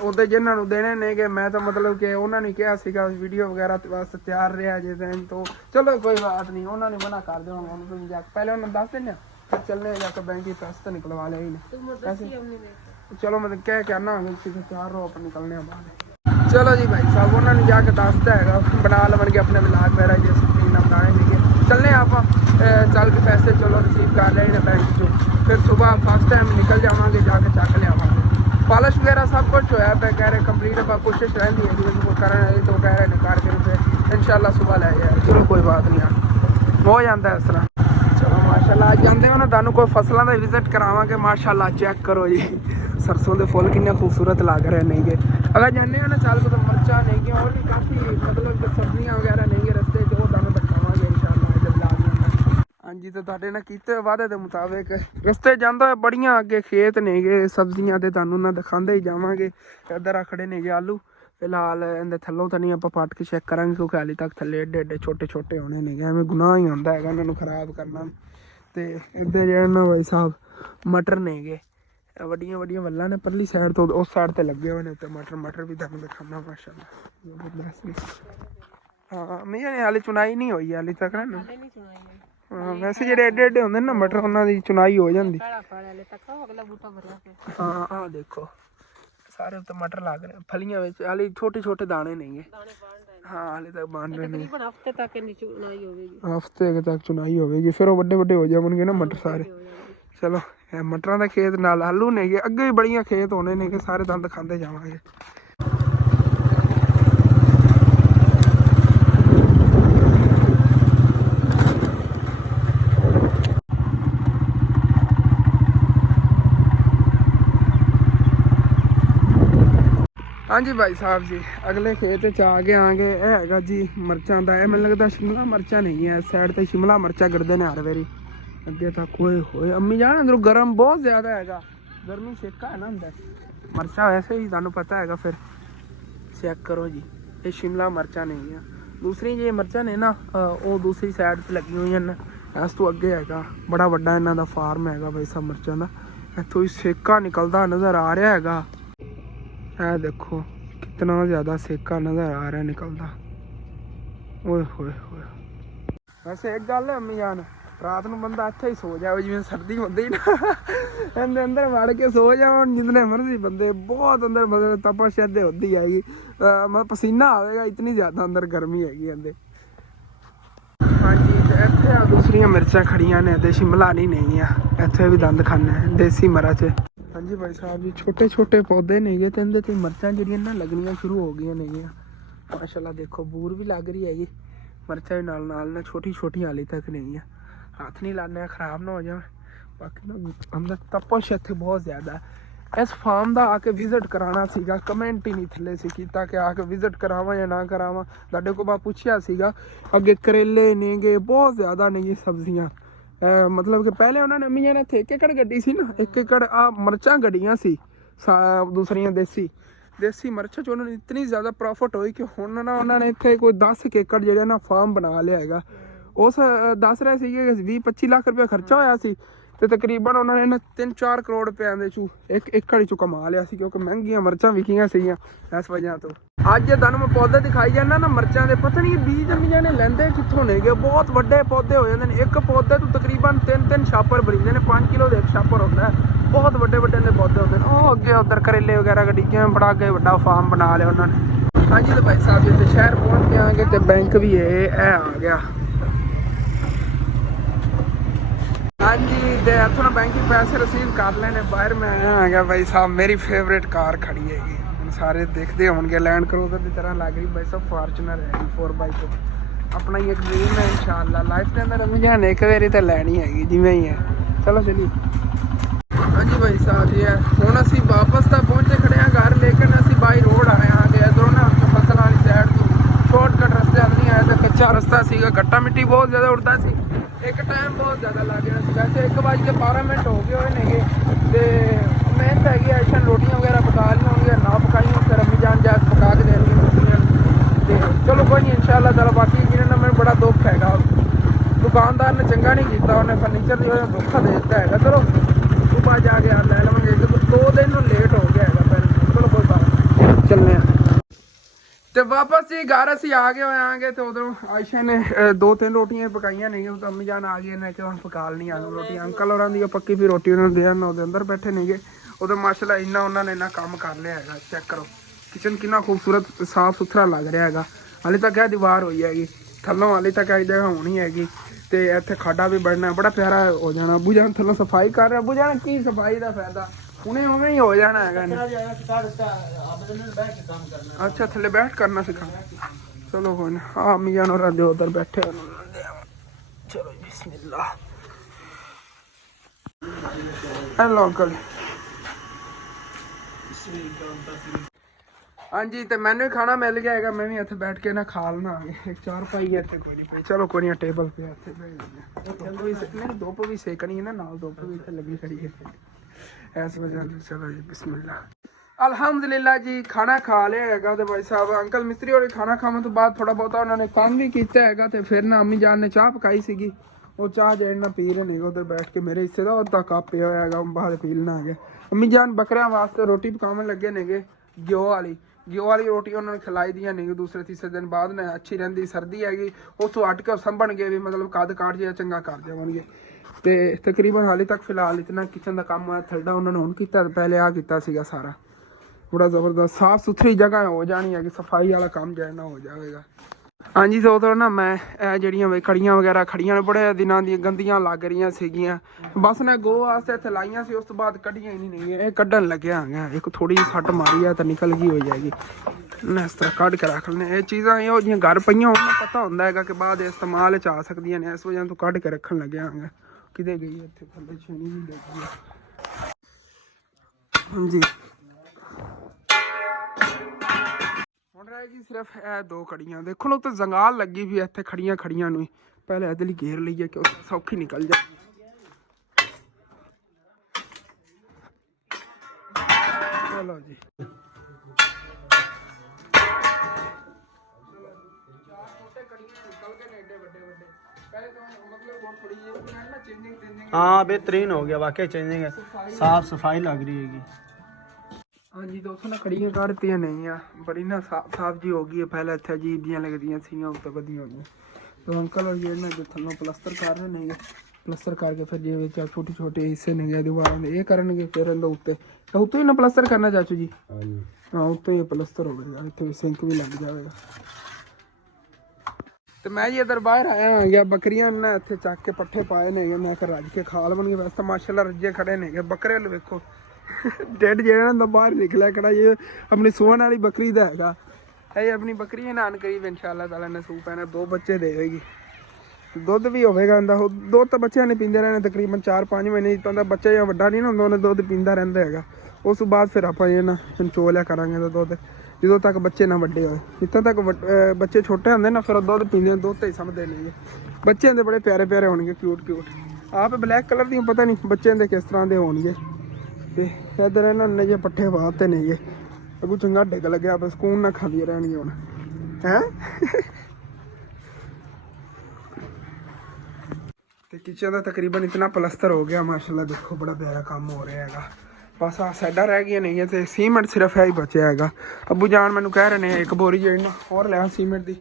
ਉਹਦੇ ਜਿਨ੍ਹਾਂ ਨੂੰ ਦੇਣੇ ਨੇ ਕਿ ਮੈਂ ਤਾਂ ਮਤਲਬ ਕਿ ਉਹਨਾਂ ਨੇ ਕਿਹਾ ਸੀਗਾ ਵੀਡੀਓ ਵਗੈਰਾ ਵਾਸਤੇ ਤਿਆਰ ਰਿਹਾ ਜੇ ਦਿਨ ਤੋਂ। ਚਲੋ ਕੋਈ ਬਾਤ ਨਹੀਂ, ਉਹਨਾਂ ਨੇ ਮਨਾ ਕਰ ਦੇਵਾਂਗਾ ਉਹਨੂੰ, ਤੁਸੀਂ ਜਾ ਕੇ ਪਹਿਲੇ ਉਹਨਾਂ ਨੂੰ ਦੱਸ ਦਿੰਦੇ ਆ, ਫਿਰ ਚੱਲਨੇ ਜਾ ਕੇ ਬੈਂਕ ਹੀ ਪੈਸੇ ਤਾਂ ਨਿਕਲਵਾ ਲਿਆ ਹੀ ਨੇ। ਚਲੋ ਮੈਂ ਕਹਿ ਕੇ ਆਨਾ ਤੁਸੀਂ ਤਿਆਰ ਰਹੋ, ਆਪਾਂ ਨਿਕਲਨੇ ਆ ਬਾਹਰ। ਚਲੋ ਜੀ ਭਾਈ ਸਾਹਿਬ ਉਹਨਾਂ ਨੇ ਜਾ ਕੇ ਦੱਸਦਾ ਹੈਗਾ, ਬਣਾ ਲਵਣਗੇ ਆਪਣੇ ਵਲਾਗ ਮੇਰਾ ਜੇ ਸਕਰੀਨ ਬਣਾਏ ਨੇਗੇ। ਚੱਲਨੇ ਆਪਾਂ ਚੱਲ ਕੇ ਪੈਸੇ ਚਲੋ ਰਿਸੀਵ ਕਰ ਲਿਆ ਨੇ ਬੈਂਕ ਚੋਂ, ਫਿਰ ਸਵੇਰ ਫਸਟ ਟਾਈਮ ਨਿਕਲ ਜਾਵਾਂਗੇ, ਜਾ ਕੇ ਚੱਕ ਲਿਆਵਾਂਗੇ। ਪਾਲਿਸ਼ ਵਗੈਰਾ ਸਭ ਕੁਛ ਹੋਇਆ ਪਿਆ, ਕਹਿ ਰਹੇ ਕੰਪਲੀਟ ਆਪਾਂ ਕੋਸ਼ਿਸ਼ ਰਹਿੰਦੀ ਹੈ ਜਿਵੇਂ ਕਰਨ ਵਾਲੀ ਤੋਂ ਕਹਿ ਰਹੇ ਨੇ ਕਰਕੇ ਫਿਰ ਇਨਸ਼ਾਅੱਲਾ ਸਵੇਰ ਲੈ ਜਾਏ। ਚਲੋ ਕੋਈ ਬਾਤ ਨਹੀਂ ਆ, ਹੋ ਜਾਂਦਾ ਇਸ ਤਰ੍ਹਾਂ। ਚਲੋ ਮਾਸ਼ਾਅੱਲਾ ਅੱਜ ਜਾਂਦੇ ਹੋ ਨਾ ਤੁਹਾਨੂੰ ਕੋਈ ਫਸਲਾਂ ਦਾ ਵਿਜ਼ਿਟ ਕਰਾਵਾਂਗੇ। ਮਾਸ਼ਾਅੱਲਾ ਚੈੱਕ ਕਰੋ ਜੀ, ਸਰਸੋਂ ਦੇ ਫੁੱਲ ਕਿੰਨੇ ਖੂਬਸੂਰਤ ਲੱਗ ਰਹੇ ਨੇਗੇ। ਅਗਰ ਜਾਂਦੇ ਹੋ ਨਾ ਚੱਲ ਪਤਾ ਮਿਰਚਾਂ ਨੇਗੀਆਂ, ਹੋਰ ਵੀ ਕਾਫੀ ਮਤਲਬ ਕਿ ਸਬਜ਼ੀਆਂ ਵਗੈਰਾ ਨੇਗੀਆਂ ਰਸਤੇ 'ਚ, ਉਹ ਤੁਹਾਨੂੰ ਦਿਖਾਵਾਂਗੇ ਇਨਸ਼ਾਅੱਲਾ ਜਦ ਲਾ ਜਾਵਾਂਗੇ। ਹਾਂਜੀ ਤਾਂ ਤੁਹਾਡੇ ਨਾਲ ਕੀਤੇ ਵਾਅਦੇ ਦੇ ਮੁਤਾਬਿਕ ਰਸਤੇ ਜਾਂਦਾ ਹੋਇਆ ਬੜੀਆਂ ਅੱਗੇ ਖੇਤ ਨੇਗੇ ਸਬਜ਼ੀਆਂ ਦੇ, ਤੁਹਾਨੂੰ ਨਾ ਦਿਖਾਉਂਦੇ ਹੀ ਜਾਵਾਂਗੇ। ਇੱਧਰ ਖੜੇ ਨੇਗੇ ਆਲੂ, ਫਿਲਹਾਲ ਇਹਦੇ ਥੱਲੋਂ ਤਾਂ ਨਹੀਂ ਆਪਾਂ ਪੱਟ ਕੇ ਚੈੱਕ ਕਰਾਂਗੇ ਕਿਉਂਕਿ ਹਾਲੇ ਤੱਕ ਥੱਲੇ ਏਡੇ ਏਡੇ ਛੋਟੇ ਛੋਟੇ ਹੋਣੇ ਨੇਗੇ, ਐਵੇਂ ਗੁਨਾਹ ਹੀ ਹੁੰਦਾ ਹੈਗਾ ਇਹਨਾਂ ਨੂੰ ਖਰਾਬ ਕਰਨਾ। ਤੇ ਇੱਧਰ ਜਿਹੜਾ ਨਾ ਭਾਈ ਸਾਹਿਬ ਮਟਰ ਨੇਗੇ, ਵੱਡੀਆਂ ਵੱਡੀਆਂ ਵੱਲਾਂ ਨੇ ਪਰਲੀ ਸਾਈਡ ਤੋਂ, ਉਸ ਸਾਈਡ ਤੇ ਲੱਗੇ ਹੋਏ ਨੇ ਉੱਤੇ ਮਟਰ ਵੀ ਤੁਹਾਨੂੰ ਦਿਖਾਉਣਾ ਮਾਸ਼ਾਅੱਲਾ। ਹਾਂ ਮੀਆਂ ਨੇ ਹਾਲੇ ਚੁਣਾਈ ਨਹੀਂ ਹੋਈ ਹਾਲੇ ਤੱਕ ਨਾ। ਹਾਂ ਵੈਸੇ ਜਿਹੜੇ ਏਡੇ ਏਡੇ ਹੁੰਦੇ ਨੇ ਨਾ ਮਟਰ, ਉਹਨਾਂ ਦੀ ਚੁਣਾਈ ਹੋ ਜਾਂਦੀ। ਹਾਂ ਆਹ ਦੇਖੋ ਸਾਰੇ ਉੱਤੇ ਮਟਰ ਲੱਗ ਰਹੇ, ਫਲੀਆਂ ਵਿੱਚ ਹਾਲੇ ਛੋਟੇ ਛੋਟੇ ਦਾਣੇ ਨੇਗੇ। ਹਾਂ ਹਾਲੇ ਤੱਕ ਬਣ ਰਹੇ ਨੇ, ਹਫਤੇ ਤੱਕ ਇਹਦੀ ਚੁਣਾਈ ਹੋਵੇਗੀ, ਹਫਤੇ ਤੱਕ ਚੁਣਾਈ ਹੋਵੇਗੀ, ਫਿਰ ਉਹ ਵੱਡੇ ਵੱਡੇ ਹੋ ਜਾਣਗੇ ਨਾ ਮਟਰ ਸਾਰੇ। ਚਲੋ ਇਹ ਮਟਰਾਂ ਦਾ ਖੇਤ ਨਾਲ ਆਲੂ ਨੇਗੇ, ਅੱਗੇ ਵੀ ਬੜੀਆਂ ਖੇਤ ਹੋਣੇ ਨੇਗੇ, ਸਾਰੇ ਤੁਹਾਨੂੰ ਦਿਖਾਉਂਦੇ ਜਾਵਾਂਗੇ। ਹਾਂਜੀ ਭਾਈ ਸਾਹਿਬ ਜੀ ਅਗਲੇ ਖੇਤ 'ਚ ਆ ਗਏ ਆਂਗੇ। ਇਹ ਹੈਗਾ ਜੀ ਮਿਰਚਾਂ ਦਾ, ਇਹ ਮੈਨੂੰ ਲੱਗਦਾ ਸ਼ਿਮਲਾ ਮਿਰਚਾਂ ਨਹੀਂ ਹੈ, ਇਸ ਸਾਈਡ ਤੇ ਸ਼ਿਮਲਾ ਮਿਰਚਾਂ ਗਿਰਦੇ ਨੇ ਹਰ ਵਾਰੀ। ਅੱਗੇ ਤੱਕ ਹੋਏ ਹੋਏ ਅੰਮੀ ਜਾਨ ਅੰਦਰੋਂ ਗਰਮ ਬਹੁਤ ਜ਼ਿਆਦਾ ਹੈਗਾ, ਗਰਮੀ ਸੇਕਾ ਹੈ ਨਾ ਅੰਦਰ। ਮਿਰਚਾਂ ਵੈਸੇ ਹੀ ਤੁਹਾਨੂੰ ਪਤਾ ਹੈਗਾ, ਫਿਰ ਚੈੱਕ ਕਰੋ ਜੀ ਇਹ ਸ਼ਿਮਲਾ ਮਿਰਚਾਂ ਨਹੀਂ ਆ। ਦੂਸਰੀ ਜੇ ਮਿਰਚਾਂ ਨੇ ਨਾ ਉਹ ਦੂਸਰੀ ਸਾਈਡ 'ਤੇ ਲੱਗੀ ਹੋਈਆਂ ਨੇ, ਇਸ ਤੋਂ ਅੱਗੇ ਹੈਗਾ ਬੜਾ ਵੱਡਾ ਇਹਨਾਂ ਦਾ ਫਾਰਮ ਹੈਗਾ ਭਾਈ ਸਾਹਿਬ ਮਿਰਚਾਂ ਦਾ। ਇੱਥੋਂ ਹੀ ਸੇਕਾ ਨਿਕਲਦਾ ਨਜ਼ਰ ਆ ਰਿਹਾ ਹੈਗਾ, ਇਹ ਦੇਖੋ ਕਿਤਨਾ ਜ਼ਿਆਦਾ ਸੇਕਾ ਨਜ਼ਰ ਆ ਰਿਹਾ ਨਿਕਲਦਾ। ਓਏ ਹੋਏ ਹੋਏ। ਵੈਸੇ ਇੱਕ ਗੱਲ ਹੈ ਅੰਮੀ ਜਾਨ, ਰਾਤ ਨੂੰ ਬੰਦਾ ਇੱਥੇ ਹੀ ਸੋ ਜਾਵੇ ਜਿਵੇਂ ਸਰਦੀ ਹੁੰਦੀ ਨਾ, ਇਹਦੇ ਅੰਦਰ ਵੜ ਕੇ ਸੋ ਜਾਵਣ ਜਿੰਨੇ ਮਰਜ਼ੀ ਬੰਦੇ, ਬਹੁਤ ਅੰਦਰ ਮਤਲਬ ਤਪਸ਼ ਇੱਥੇ ਹੁੰਦੀ ਹੈਗੀ, ਮਤਲਬ ਪਸੀਨਾ ਆਵੇਗਾ, ਇਤਨੀ ਜ਼ਿਆਦਾ ਅੰਦਰ ਗਰਮੀ ਹੈਗੀ ਇਹਦੇ। ਹਾਂਜੀ ਤੇ ਇੱਥੇ ਆ ਦੂਸਰੀਆਂ ਮਿਰਚਾਂ ਖੜੀਆਂ ਨੇ ਤੇ ਸ਼ਿਮਲਾ ਨਹੀਂ ਆ, ਇੱਥੇ ਵੀ ਦੰਦ ਖਾਨੇ ਦੇਸੀ ਮਿਰਚ। ਹਾਂਜੀ ਭਾਈ ਸਾਹਿਬ ਜੀ ਛੋਟੇ ਛੋਟੇ ਪੌਦੇ ਨੇਗੇ ਤੇ ਇਹਦੇ 'ਤੇ ਮਿਰਚਾਂ ਜਿਹੜੀਆਂ ਨਾ ਲੱਗਣੀਆਂ ਸ਼ੁਰੂ ਹੋ ਗਈਆਂ ਨੇਗੀਆਂ ਮਾਸ਼ਾਅੱਲਾ। ਦੇਖੋ ਬੂਰ ਵੀ ਲੱਗ ਰਹੀ ਹੈਗੀ, ਮਿਰਚਾਂ ਵੀ ਨਾਲ ਨਾਲ ਨਾ ਛੋਟੀ ਛੋਟੀ ਹਾਲੇ ਤੱਕ ਨਹੀਂ ਆ, ਹੱਥ ਨਹੀਂ ਲਾਉਂਦੇ ਖਰਾਬ ਨਾ ਹੋ ਜਾਵੇ। ਬਾਕੀ ਨਾ ਅੰਦਰ ਤਪਸ਼ ਇੱਥੇ ਬਹੁਤ ਜ਼ਿਆਦਾ। ਇਸ ਫਾਰਮ ਦਾ ਆ ਕੇ ਵਿਜ਼ਿਟ ਕਰਾਉਣਾ ਸੀਗਾ, ਕਮੈਂਟ ਹੀ ਨਹੀਂ ਥੱਲੇ ਸੀ ਕੀਤਾ ਕਿ ਆ ਕੇ ਵਿਜ਼ਿਟ ਕਰਾਵਾਂ ਜਾਂ ਨਾ ਕਰਾਵਾਂ। ਤੁਹਾਡੇ ਕੋਲ ਮੈਂ ਪੁੱਛਿਆ ਸੀਗਾ, ਅੱਗੇ ਕਰੇਲੇ ਨੇਗੇ ਬਹੁਤ ਜ਼ਿਆਦਾ ਨੇਗੀ ਸਬਜ਼ੀਆਂ, ਮਤਲਬ ਕਿ ਪਹਿਲੇ ਉਹਨਾਂ ਨੇ ਅੰਮੀਆਂ ਨੇ ਇੱਥੇ 1 ਏਕੜ ਗੱਡੀ ਸੀ ਨਾ, 1 ਏਕੜ ਆ ਮਿਰਚਾਂ ਗੱਡੀਆਂ ਸੀ ਦੂਸਰੀਆਂ ਦੇਸੀ ਮਿਰਚਾਂ 'ਚ ਉਹਨਾਂ ਨੂੰ ਇਤਨੀ ਜ਼ਿਆਦਾ ਪ੍ਰੋਫਿਟ ਹੋਈ ਕਿ ਹੁਣ ਨਾ ਉਹਨਾਂ ਨੇ ਇੱਥੇ ਕੋਈ 10 ਏਕੜ ਜਿਹੜਾ ਨਾ ਫਾਰਮ ਬਣਾ ਲਿਆ ਹੈਗਾ। ਉਸ ਦੱਸ ਰਹੇ ਸੀਗੇ 20-25 ਲੱਖ ਰੁਪਏ ਖਰਚਾ ਹੋਇਆ ਸੀ, ਤੇ ਤਕਰੀਬਨ ਉਹਨਾਂ ਨੇ ਨਾ 3-4 ਕਰੋੜ ਰੁਪਏ ਦੇ ਚੂ ਇੱਕ ਘੜੀ ਚੋਂ ਕਮਾ ਲਿਆ ਸੀ, ਕਿਉਂਕਿ ਮਹਿੰਗੀਆਂ ਮਿਰਚਾਂ ਵਿਕੀਆਂ ਸੀਗੀਆਂ ਇਸ ਵਜ੍ਹਾ ਤੋਂ। ਅੱਜ ਤੁਹਾਨੂੰ ਮੈਂ ਪੌਦੇ ਦਿਖਾਈ ਜਾਂਦਾ ਨਾ ਮਿਰਚਾਂ ਦੇ, ਪਤਾ ਨਹੀਂ ਬੀਜ ਅੰਮੀਆਂ ਨੇ ਲੈਂਦੇ ਕਿੱਥੋਂ ਨੇਗੇ। ਬਹੁਤ ਵੱਡੇ ਪੌਦੇ ਹੋ ਜਾਂਦੇ ਨੇ, ਇੱਕ ਪੌਦੇ ਤੋਂ ਤਕਰੀਬਨ 3-3 ਛਾਪਰ ਬਰੀਦੇ ਨੇ, 5 ਕਿਲੋ ਦੇ ਇੱਕ ਛਾਪਰ ਹੁੰਦਾ। ਬਹੁਤ ਵੱਡੇ ਵੱਡੇ ਦੇ ਪੌਦੇ ਹੁੰਦੇ ਨੇ। ਉਹ ਅੱਗੇ ਉੱਧਰ ਕਰੇਲੇ ਵਗੈਰਾ ਗੱਡੀਆਂ ਬੜਾ ਅੱਗੇ ਵੱਡਾ ਫਾਰਮ ਬਣਾ ਲਿਆ ਉਹਨਾਂ ਨੇ। ਹਾਂਜੀ ਤੇ ਭਾਈ ਸਾਹਿਬ ਜੀ ਸ਼ਹਿਰ ਪਹੁੰਚ ਕੇ ਆਂਗੇ ਤੇ ਬੈਂਕ ਵੀ ਇਹ ਆ ਗਿਆ। ਹਾਂਜੀ ਤੇ ਇੱਥੋਂ ਨਾ ਬੈਂਕ ਦੇ ਪੈਸੇ ਰਿਸੀਵ ਕਰ ਲੈਣੇ। ਬਾਹਰ ਮੈਂ ਆ ਗਿਆ ਭਾਈ ਸਾਹਿਬ, ਮੇਰੀ ਫੇਵਰੇਟ ਕਾਰ ਖੜੀ ਹੈਗੀ। ਹੁਣ ਸਾਰੇ ਦੇਖਦੇ ਹੋਣਗੇ ਲੈਂਡ ਕਰੂਜ਼ਰ ਦੀ ਤਰ੍ਹਾਂ ਲੱਗ ਰਹੀ ਭਾਈ ਸਾਹਿਬ, ਫਾਰਚੂਨਰ ਹੈ 4x4। ਆਪਣਾ ਹੀ ਇੱਕ ਡ੍ਰੀਮ ਹੈ ਇਨਸ਼ਾਅੱਲਾ ਲਾਈਫ ਦੇ ਅੰਦਰ ਰਮਜ਼ਾਨ ਇੱਕ ਵਾਰੀ ਤਾਂ ਲੈਣੀ ਹੈਗੀ ਜਿਵੇਂ ਹੀ ਹੈ। ਚਲੋ ਚਲੀਏ। ਹਾਂਜੀ ਭਾਈ ਸਾਹਿਬ ਜੀ ਹੁਣ ਅਸੀਂ ਵਾਪਸ ਤਾਂ ਪਹੁੰਚੇ ਖੜੇ ਹਾਂ ਘਰ, ਲੇਕਿਨ ਅਸੀਂ ਬਾਈ ਰੋਡ ਆਏ ਹਾਂ ਕਿ ਇੱਧਰੋਂ ਨਾ ਫਸਲ ਵਾਲੀ ਸਾਈਡ ਤੋਂ ਸ਼ਾਰਟਕਟ ਰਸਤੇ ਨਹੀਂ ਆਇਆ ਤਾਂ ਕੱਚਾ ਰਸਤਾ ਸੀਗਾ। ਗੱਟਾ ਮਿੱਟੀ ਬਹੁਤ ਜ਼ਿਆਦਾ ਉੱਡਦਾ ਸੀ, ਇੱਕ ਟਾਈਮ ਬਹੁਤ ਜ਼ਿਆਦਾ ਲੱਗ ਗਿਆ ਸੀ। ਵੈਸੇ 1:12 ਹੋ ਗਏ ਹੋਏ ਨੇਗੇ ਤੇ ਮਿਹਨਤ ਹੈਗੀ ਐਸ਼ਨ ਰੋਟੀਆਂ ਵਗੈਰਾ ਪਕਾ ਲਈਆਂ ਹੋਣਗੀਆਂ, ਨਾ ਪਕਾਈਆਂ ਫਿਰ ਅੰਮੀ ਜਾਨ ਜਾ ਕੇ ਪਕਾ ਕੇ ਦੇਣਗੇ ਰੋਟੀਆਂ। ਤੇ ਚਲੋ ਕੋਈ ਨਹੀਂ ਇਨਸ਼ਾਅੱਲਾ ਤਾਲਾ। ਬਾਕੀ ਜਿਹਨਾਂ ਨਾਲ ਮੈਨੂੰ ਬੜਾ ਦੁੱਖ ਹੈਗਾ, ਦੁਕਾਨਦਾਰ ਨੇ ਚੰਗਾ ਨਹੀਂ ਕੀਤਾ, ਉਹਨੇ ਫਰਨੀਚਰ ਦੀ ਵਜ੍ਹਾ ਧੋਖਾ ਦੇ ਦਿੱਤਾ ਹੈਗਾ। ਚਲੋ ਸੁਬਾਹ ਜਾ ਕੇ ਲੈ ਲਵਾਂਗੇ, 2 ਦਿਨ ਨੂੰ ਲੇਟ ਹੋ ਗਿਆ ਹੈਗਾ ਫਿਰ। ਚਲੋ ਕੋਈ ਬਾਤ ਨਹੀਂ, ਚੱਲਦੇ ਹਾਂ। ਤੇ ਵਾਪਸ ਜੀ ਘਰ ਅਸੀਂ ਆ ਗਏ ਹੋਇਆਂਗੇ ਤੇ ਉਦੋਂ ਆਇਸ਼ਾ ਨੇ 2-3 ਰੋਟੀਆਂ ਪਕਾਈਆਂ ਨਹੀਂ, ਉਹ ਤਾਂ ਅੰਮੀ ਜਾਨ ਆ ਗਏ ਨੇ ਕਿ ਹੁਣ ਪਕਾ ਲੈਣੀ ਆਲੂ ਰੋਟੀ। ਅੰਕਲ ਹੋਰਾਂ ਦੀ ਪੱਕੀ ਵੀ ਰੋਟੀ ਉਹਨਾਂ ਨੂੰ ਦੇਣ, ਉਹਦੇ ਅੰਦਰ ਬੈਠੇ ਨੇਗੇ। ਉਦੋਂ ਮਾਸ਼ਾਅੱਲਾ ਇੰਨਾ ਉਹਨਾਂ ਨੇ ਇੰਨਾ ਕੰਮ ਕਰ ਲਿਆ ਹੈਗਾ। ਚੈੱਕ ਕਰੋ ਕਿਚਨ ਕਿੰਨਾ ਖੂਬਸੂਰਤ ਸਾਫ ਸੁਥਰਾ ਲੱਗ ਰਿਹਾ ਹੈਗਾ। ਹਾਲੇ ਤੱਕ ਇਹ ਦੀਵਾਰ ਹੋਈ ਹੈਗੀ, ਥੱਲੋਂ ਹਾਲੇ ਤੱਕ ਇਹ ਜਗ੍ਹਾ ਹੋਣੀ ਹੈਗੀ ਤੇ ਇੱਥੇ ਖਾਡਾ ਵੀ ਬਣਨਾ, ਬੜਾ ਪਿਆਰਾ ਹੋ ਜਾਣਾ। ਅੱਬੂ ਜਾਨ ਥੱਲੋਂ ਸਫਾਈ ਕਰ ਰਿਹਾ। ਅੱਬੂ ਜਾਨ ਕੀ ਸਫਾਈ ਦਾ ਫਾਇਦਾ, ਹੁਣੇ ਉਵੇਂ ਹੀ ਹੋ ਜਾਣਾ ਹੈਗਾ। ਅੱਛਾ ਥੱਲੇ ਬੈਠ ਕਰਨਾ ਸਿੱਖਾ। ਚਲੋ ਕੋਈ ਨਾ, ਆ ਅੰਮੀ ਜਾਨ ਹੋਰਾਂ ਦੇ ਉਧਰ ਬੈਠੇ। ਚਲੋ ਬਿਸਮਿल्लाह। Hello uncle. ਹਾਂਜੀ ਤੇ ਮੈਨੂੰ ਵੀ ਖਾਣਾ ਮਿਲ ਗਿਆ ਹੈਗਾ, ਮੈਂ ਵੀ ਇੱਥੇ ਬੈਠ ਕੇ ਨਾ ਖਾ ਲੈਣਾ। ਇੱਕ 4 ਪਾਈ ਇੱਥੇ ਕੋਈ ਨਹੀਂ ਪਈ। ਚਲੋ ਕੋਈ ਨਹੀਂ ਟੇਬਲ ਤੇ ਇੱਥੇ ਬੈਠ ਧੁੱਪ ਵੀ ਸੇਕਣੀ ਹੈ ਨਾ, ਨਾਲ ਧੁੱਪ ਵੀ ਇੱਥੇ ਲੱਗੀ ਖੜੀ ਹੈ ਇਸ ਵਜ੍ਹਾ ਨਾਲ। ਚਲੋ ਜੀ ਬਿਸਮਿल्लाह। ਅਲਹਮਦੁਲਿल्लाह ਜੀ ਖਾਣਾ ਖਾ ਲਿਆ ਹੈਗਾ ਤੇ ਭਾਈ ਸਾਹਿਬ ਅੰਕਲ ਮਿਸਤਰੀ ਹੋਰੀ ਖਾਣਾ ਖਾਣ ਤੋਂ ਬਾਅਦ ਥੋੜਾ ਬਹੁਤਾ ਉਹਨਾਂ ਨੇ ਕੰਮ ਵੀ ਕੀਤਾ ਹੈਗਾ ਤੇ ਫਿਰ ਨਾ ਅੰਮੀ ਜਾਨ ਨੇ ਚਾਹ ਪਕਾਈ ਸੀਗੀ। ਉਹ ਚਾਹ ਜਿਹੜਾ ਨਾ ਪੀ ਰਹੇ ਨੇ ਉਧਰ ਬੈਠ ਕੇ, ਮੇਰੇ ਹਿੱਸੇ ਦਾ ਅੱਧਾ ਕੱਪ ਪਿਆ ਹੋਇਆ ਹੈਗਾ, ਬਾਹਰ ਪੀ ਲੈਣਾ ਹੈਗਾ। ਅੰਮੀ ਜਾਨ ਬੱਕਰਿਆਂ ਵਾਸਤੇ ਰੋਟੀ ਪਕਾਉਣ ਲੱਗੇ ਨੇਗੇ, ਘਿਓ ਵਾਲੀ ਰੋਟੀ ਉਹਨਾਂ ਨੂੰ ਖਿਲਾਈ ਦੀਆਂ ਨੇਗੇ। ਦੂਸਰੇ ਤੀਸਰੇ ਦਿਨ ਬਾਅਦ ਨਾ ਅੱਛੀ ਰਹਿੰਦੀ, ਸਰਦੀ ਹੈਗੀ ਉਸ ਤੋਂ ਹਟ ਕੇ ਸੰਭਣਗੇ ਵੀ, ਮਤਲਬ ਕੱਦ ਕਾਠ ਜਿਹਾ ਚੰਗਾ ਕਰ ਜਾਵਣਗੇ। ਤੇ ਤਕਰੀਬਨ ਹਾਲੇ ਤੱਕ ਫਿਲਹਾਲ ਇਤਨਾ ਕਿਚਨ ਦਾ ਕੰਮ ਹੋਇਆ ਥੱਡਾ ਉਹਨਾਂ ਨੇ ਹੁਣ ਕੀਤਾ, ਪਹਿਲੇ ਆ ਕੀਤਾ ਸੀਗਾ ਸਾਰਾ। ਬੜਾ ਜ਼ਬਰਦਸਤ ਸਾਫ ਸੁਥਰੀ ਜਗ੍ਹਾ ਹੋ ਜਾਣੀ ਹੈਗੀ, ਸਫਾਈ ਵਾਲਾ ਕੰਮ ਜਿਹੜਾ ਹੋ ਜਾਵੇਗਾ। ਹਾਂਜੀ ਤੇ ਉਦੋਂ ਨਾ ਮੈਂ ਇਹ ਜਿਹੜੀਆਂ ਕੜੀਆਂ ਵਗੈਰਾ ਖੜੀਆਂ ਨੇ ਬੜੇ ਦਿਨਾਂ ਦੀਆਂ ਗੰਦੀਆਂ ਲੱਗ ਰਹੀਆਂ ਸੀਗੀਆਂ, ਬਸ ਮੈਂ ਗੋ ਵਾਸਤੇ ਇੱਥੇ ਲਾਈਆਂ ਸੀ, ਉਸ ਤੋਂ ਬਾਅਦ ਕੱਢੀਆਂ ਹੀ ਨਹੀਂ। ਇਹ ਕੱਢਣ ਲੱਗਿਆ ਹੈਗਾ, ਇੱਕ ਥੋੜੀ ਜਿਹੀ ਸੱਟ ਮਾਰੀ ਆ ਤਾਂ ਨਿਕਲ ਗਈ ਹੋ ਜਾਏਗੀ। ਇਸ ਤਰ੍ਹਾਂ ਕੱਢ ਕੇ ਰੱਖ ਲੈਣੇ। ਇਹ ਚੀਜ਼ਾਂ ਇਹੋ ਜਿਹੀਆਂ ਘਰ ਪਈਆਂ ਹੋਣ ਪਤਾ ਹੁੰਦਾ ਹੈਗਾ ਕਿ ਬਾਅਦ ਇਸਤੇਮਾਲ 'ਚ ਆ ਸਕਦੀਆਂ ਨੇ, ਇਸ ਵਜ੍ਹਾ ਤੋਂ ਕੱਢ ਕੇ ਰੱਖਣ ਲੱਗਿਆ ਹੈਗਾ। ਕਿਤੇ ਗਈ ਇੱਥੇ ਥੱਲੇ ਛੇਣੀ ਵੀ ਲੱਗੀ ਹੈ। ਹਾਂਜੀ ਹੁਣ ਰਹਿ ਗਈ ਸਿਰਫ ਇਹ 2 ਕੜੀਆਂ। ਦੇਖੋ ਨਾ ਉੱਤੇ ਜੰਗਾਲ ਲੱਗੀ ਵੀ ਇੱਥੇ ਖੜੀਆਂ ਨੂੰ ਹੀ, ਪਹਿਲੇ ਇਹਦੇ ਲਈ ਘੇਰ ਲਈਏ ਕਿ ਸੌਖੀ ਨਿਕਲ ਜਾਏ। ਚਲੋ ਜੀ हाँ बेहतरीन हो गया, वाकई चेंजिंग है, साफ सफाई लग रही हैगी। ਹਾਂਜੀ ਦੋਸਤੋ ਨਾ ਖੜੀਆਂ ਕੱਢਤੀਆਂ ਨਹੀਂ ਆ, ਬੜੀ ਨਾ ਸਾਫ ਜੀ ਹੋ ਗਈ ਹੈ। ਪਹਿਲਾਂ ਇੱਥੇ ਅਜੀਬ ਜੀਆਂ ਲੱਗਦੀਆਂ ਸੀਗੀਆਂ, ਉੱਤੇ ਵਧੀਆ ਹੋ ਗਈਆਂ। ਤੇ ਅੰਕਲ ਔਰ ਜਿਹੜੇ ਨਾ ਥੱਲੋਂ ਪਲਸਤਰ ਕਰ ਰਹੇ ਨੇ, ਪਲਸਤਰ ਕਰਕੇ ਫਿਰ ਜੇ ਵਿੱਚ ਛੋਟੇ ਛੋਟੇ ਹਿੱਸੇ ਨੇ ਦੀਵਾਰਾਂ ਦੇ ਇਹ ਕਰਨਗੇ। ਫਿਰ ਇਹਦੇ ਉੱਤੇ ਹੀ ਨਾ ਪਲਸਤਰ ਕਰਨਾ ਚਾਚੂ ਜੀ? ਹਾਂ ਉੱਤੇ ਹੀ ਪਲਸਤਰ ਹੋਵੇਗਾ, ਇੱਥੇ ਸਿੰਕ ਵੀ ਲੱਗ ਜਾਵੇਗਾ। ਤੇ ਮੈਂ ਜੀ ਇੱਧਰ ਬਾਹਰ ਆਇਆ ਹੋ ਗਿਆ, ਬੱਕਰੀਆਂ ਨੇ ਇੱਥੇ ਚੱਕ ਕੇ ਪੱਠੇ ਪਾਏ ਨੇਗੇ, ਮੈਂ ਕਿਹਾ ਰੱਜ ਕੇ ਖਾ ਲਵਾਂਗੇ। ਵੈਸੇ ਤਾਂ ਮਾਸ਼ਾਅੱਲਾ ਰੱਜੇ ਖੜੇ ਨੇਗੇ। ਬੱਕਰੇ ਨੂੰ ਵੇਖੋ ਡੇਢ ਜਿਹੜਾ ਨਾ ਬਾਹਰ ਨਿਕਲਿਆ ਖੜਾ, ਇਹ ਆਪਣੀ ਸੂਣ ਵਾਲੀ ਬੱਕਰੀ ਦਾ ਹੈਗਾ। ਇਹ ਆਪਣੀ ਬੱਕਰੀ ਨਾਨ ਕਰੀਬ ਇਨਸ਼ਾਅੱਲਾ ਤਾਲਾ ਨੇ ਸੂ ਪੈਣਾ, 2 ਬੱਚੇ ਦੇਵੇਗੀ, ਦੁੱਧ ਵੀ ਹੋਵੇਗਾ ਇਹਦਾ। ਦੁੱਧ ਤਾਂ ਬੱਚਿਆਂ ਨੇ ਪੀਂਦੇ ਰਹਿਣੇ ਤਕਰੀਬਨ 4-5 ਮਹੀਨੇ, ਜਿੱਦਾਂ ਦਾ ਬੱਚਾ ਜਾਂ ਵੱਡਾ ਨਹੀਂ ਨਾ ਹੁੰਦਾ ਉਹਨੇ ਦੁੱਧ ਪੀਂਦਾ ਰਹਿੰਦਾ ਹੈਗਾ। ਉਸ ਤੋਂ ਬਾਅਦ ਫਿਰ ਆਪਾਂ ਇਹ ਨਾ ਚੋਲਿਆ ਕਰਾਂਗੇ ਤਾਂ ਦੁੱਧ, ਜਦੋਂ ਤੱਕ ਬੱਚੇ ਨਾ ਵੱਡੇ ਹੋਏ। ਜਿੱਥੋਂ ਤੱਕ ਬੱਚੇ ਛੋਟੇ ਹੁੰਦੇ ਨਾ ਫਿਰ ਦੁੱਧ ਪੀਂਦੇ, ਦੁੱਧ ਤਾਂ ਹੀ ਸਮਝਦੇ ਨਹੀਂ। ਬੱਚਿਆਂ ਦੇ ਬੜੇ ਪਿਆਰੇ ਪਿਆਰੇ ਹੋਣਗੇ, ਕਿਊਟ। ਆਪ ਬਲੈਕ ਕਲਰ ਦੀਆਂ ਪਤਾ ਨਹੀਂ ਬੱਚਿਆਂ ਦੇ ਕਿਸ ਤਰ੍ਹਾਂ ਦੇ ਹੋਣਗੇ। ਤੇ ਇੱਧਰ ਇਹਨਾਂ ਨੇ ਜੇ ਪੱਠੇ ਪਾਤੇ ਨੇਗੇ, ਅੱਗੋਂ ਚੰਗਾ ਡਿੱਗ ਲੱਗਿਆ, ਬਸ ਸਕੂਨ ਨਾਲ ਖਾਂਦੀਆਂ ਰਹਿਣਗੀਆਂ ਹੁਣ ਹੈ। ਤੇ किचन का तकरीबन इतना प्लस्तर हो गया माशाल्लाह। देखो बड़ा प्यारा काम हो रहा है। बस आ साइडा रह गई नहीं है तो सीमेंट सिर्फ है ही बचा है। अबू जान मैनू कह रहे हैं एक बोरी जी ना और लिया सीमेंट की,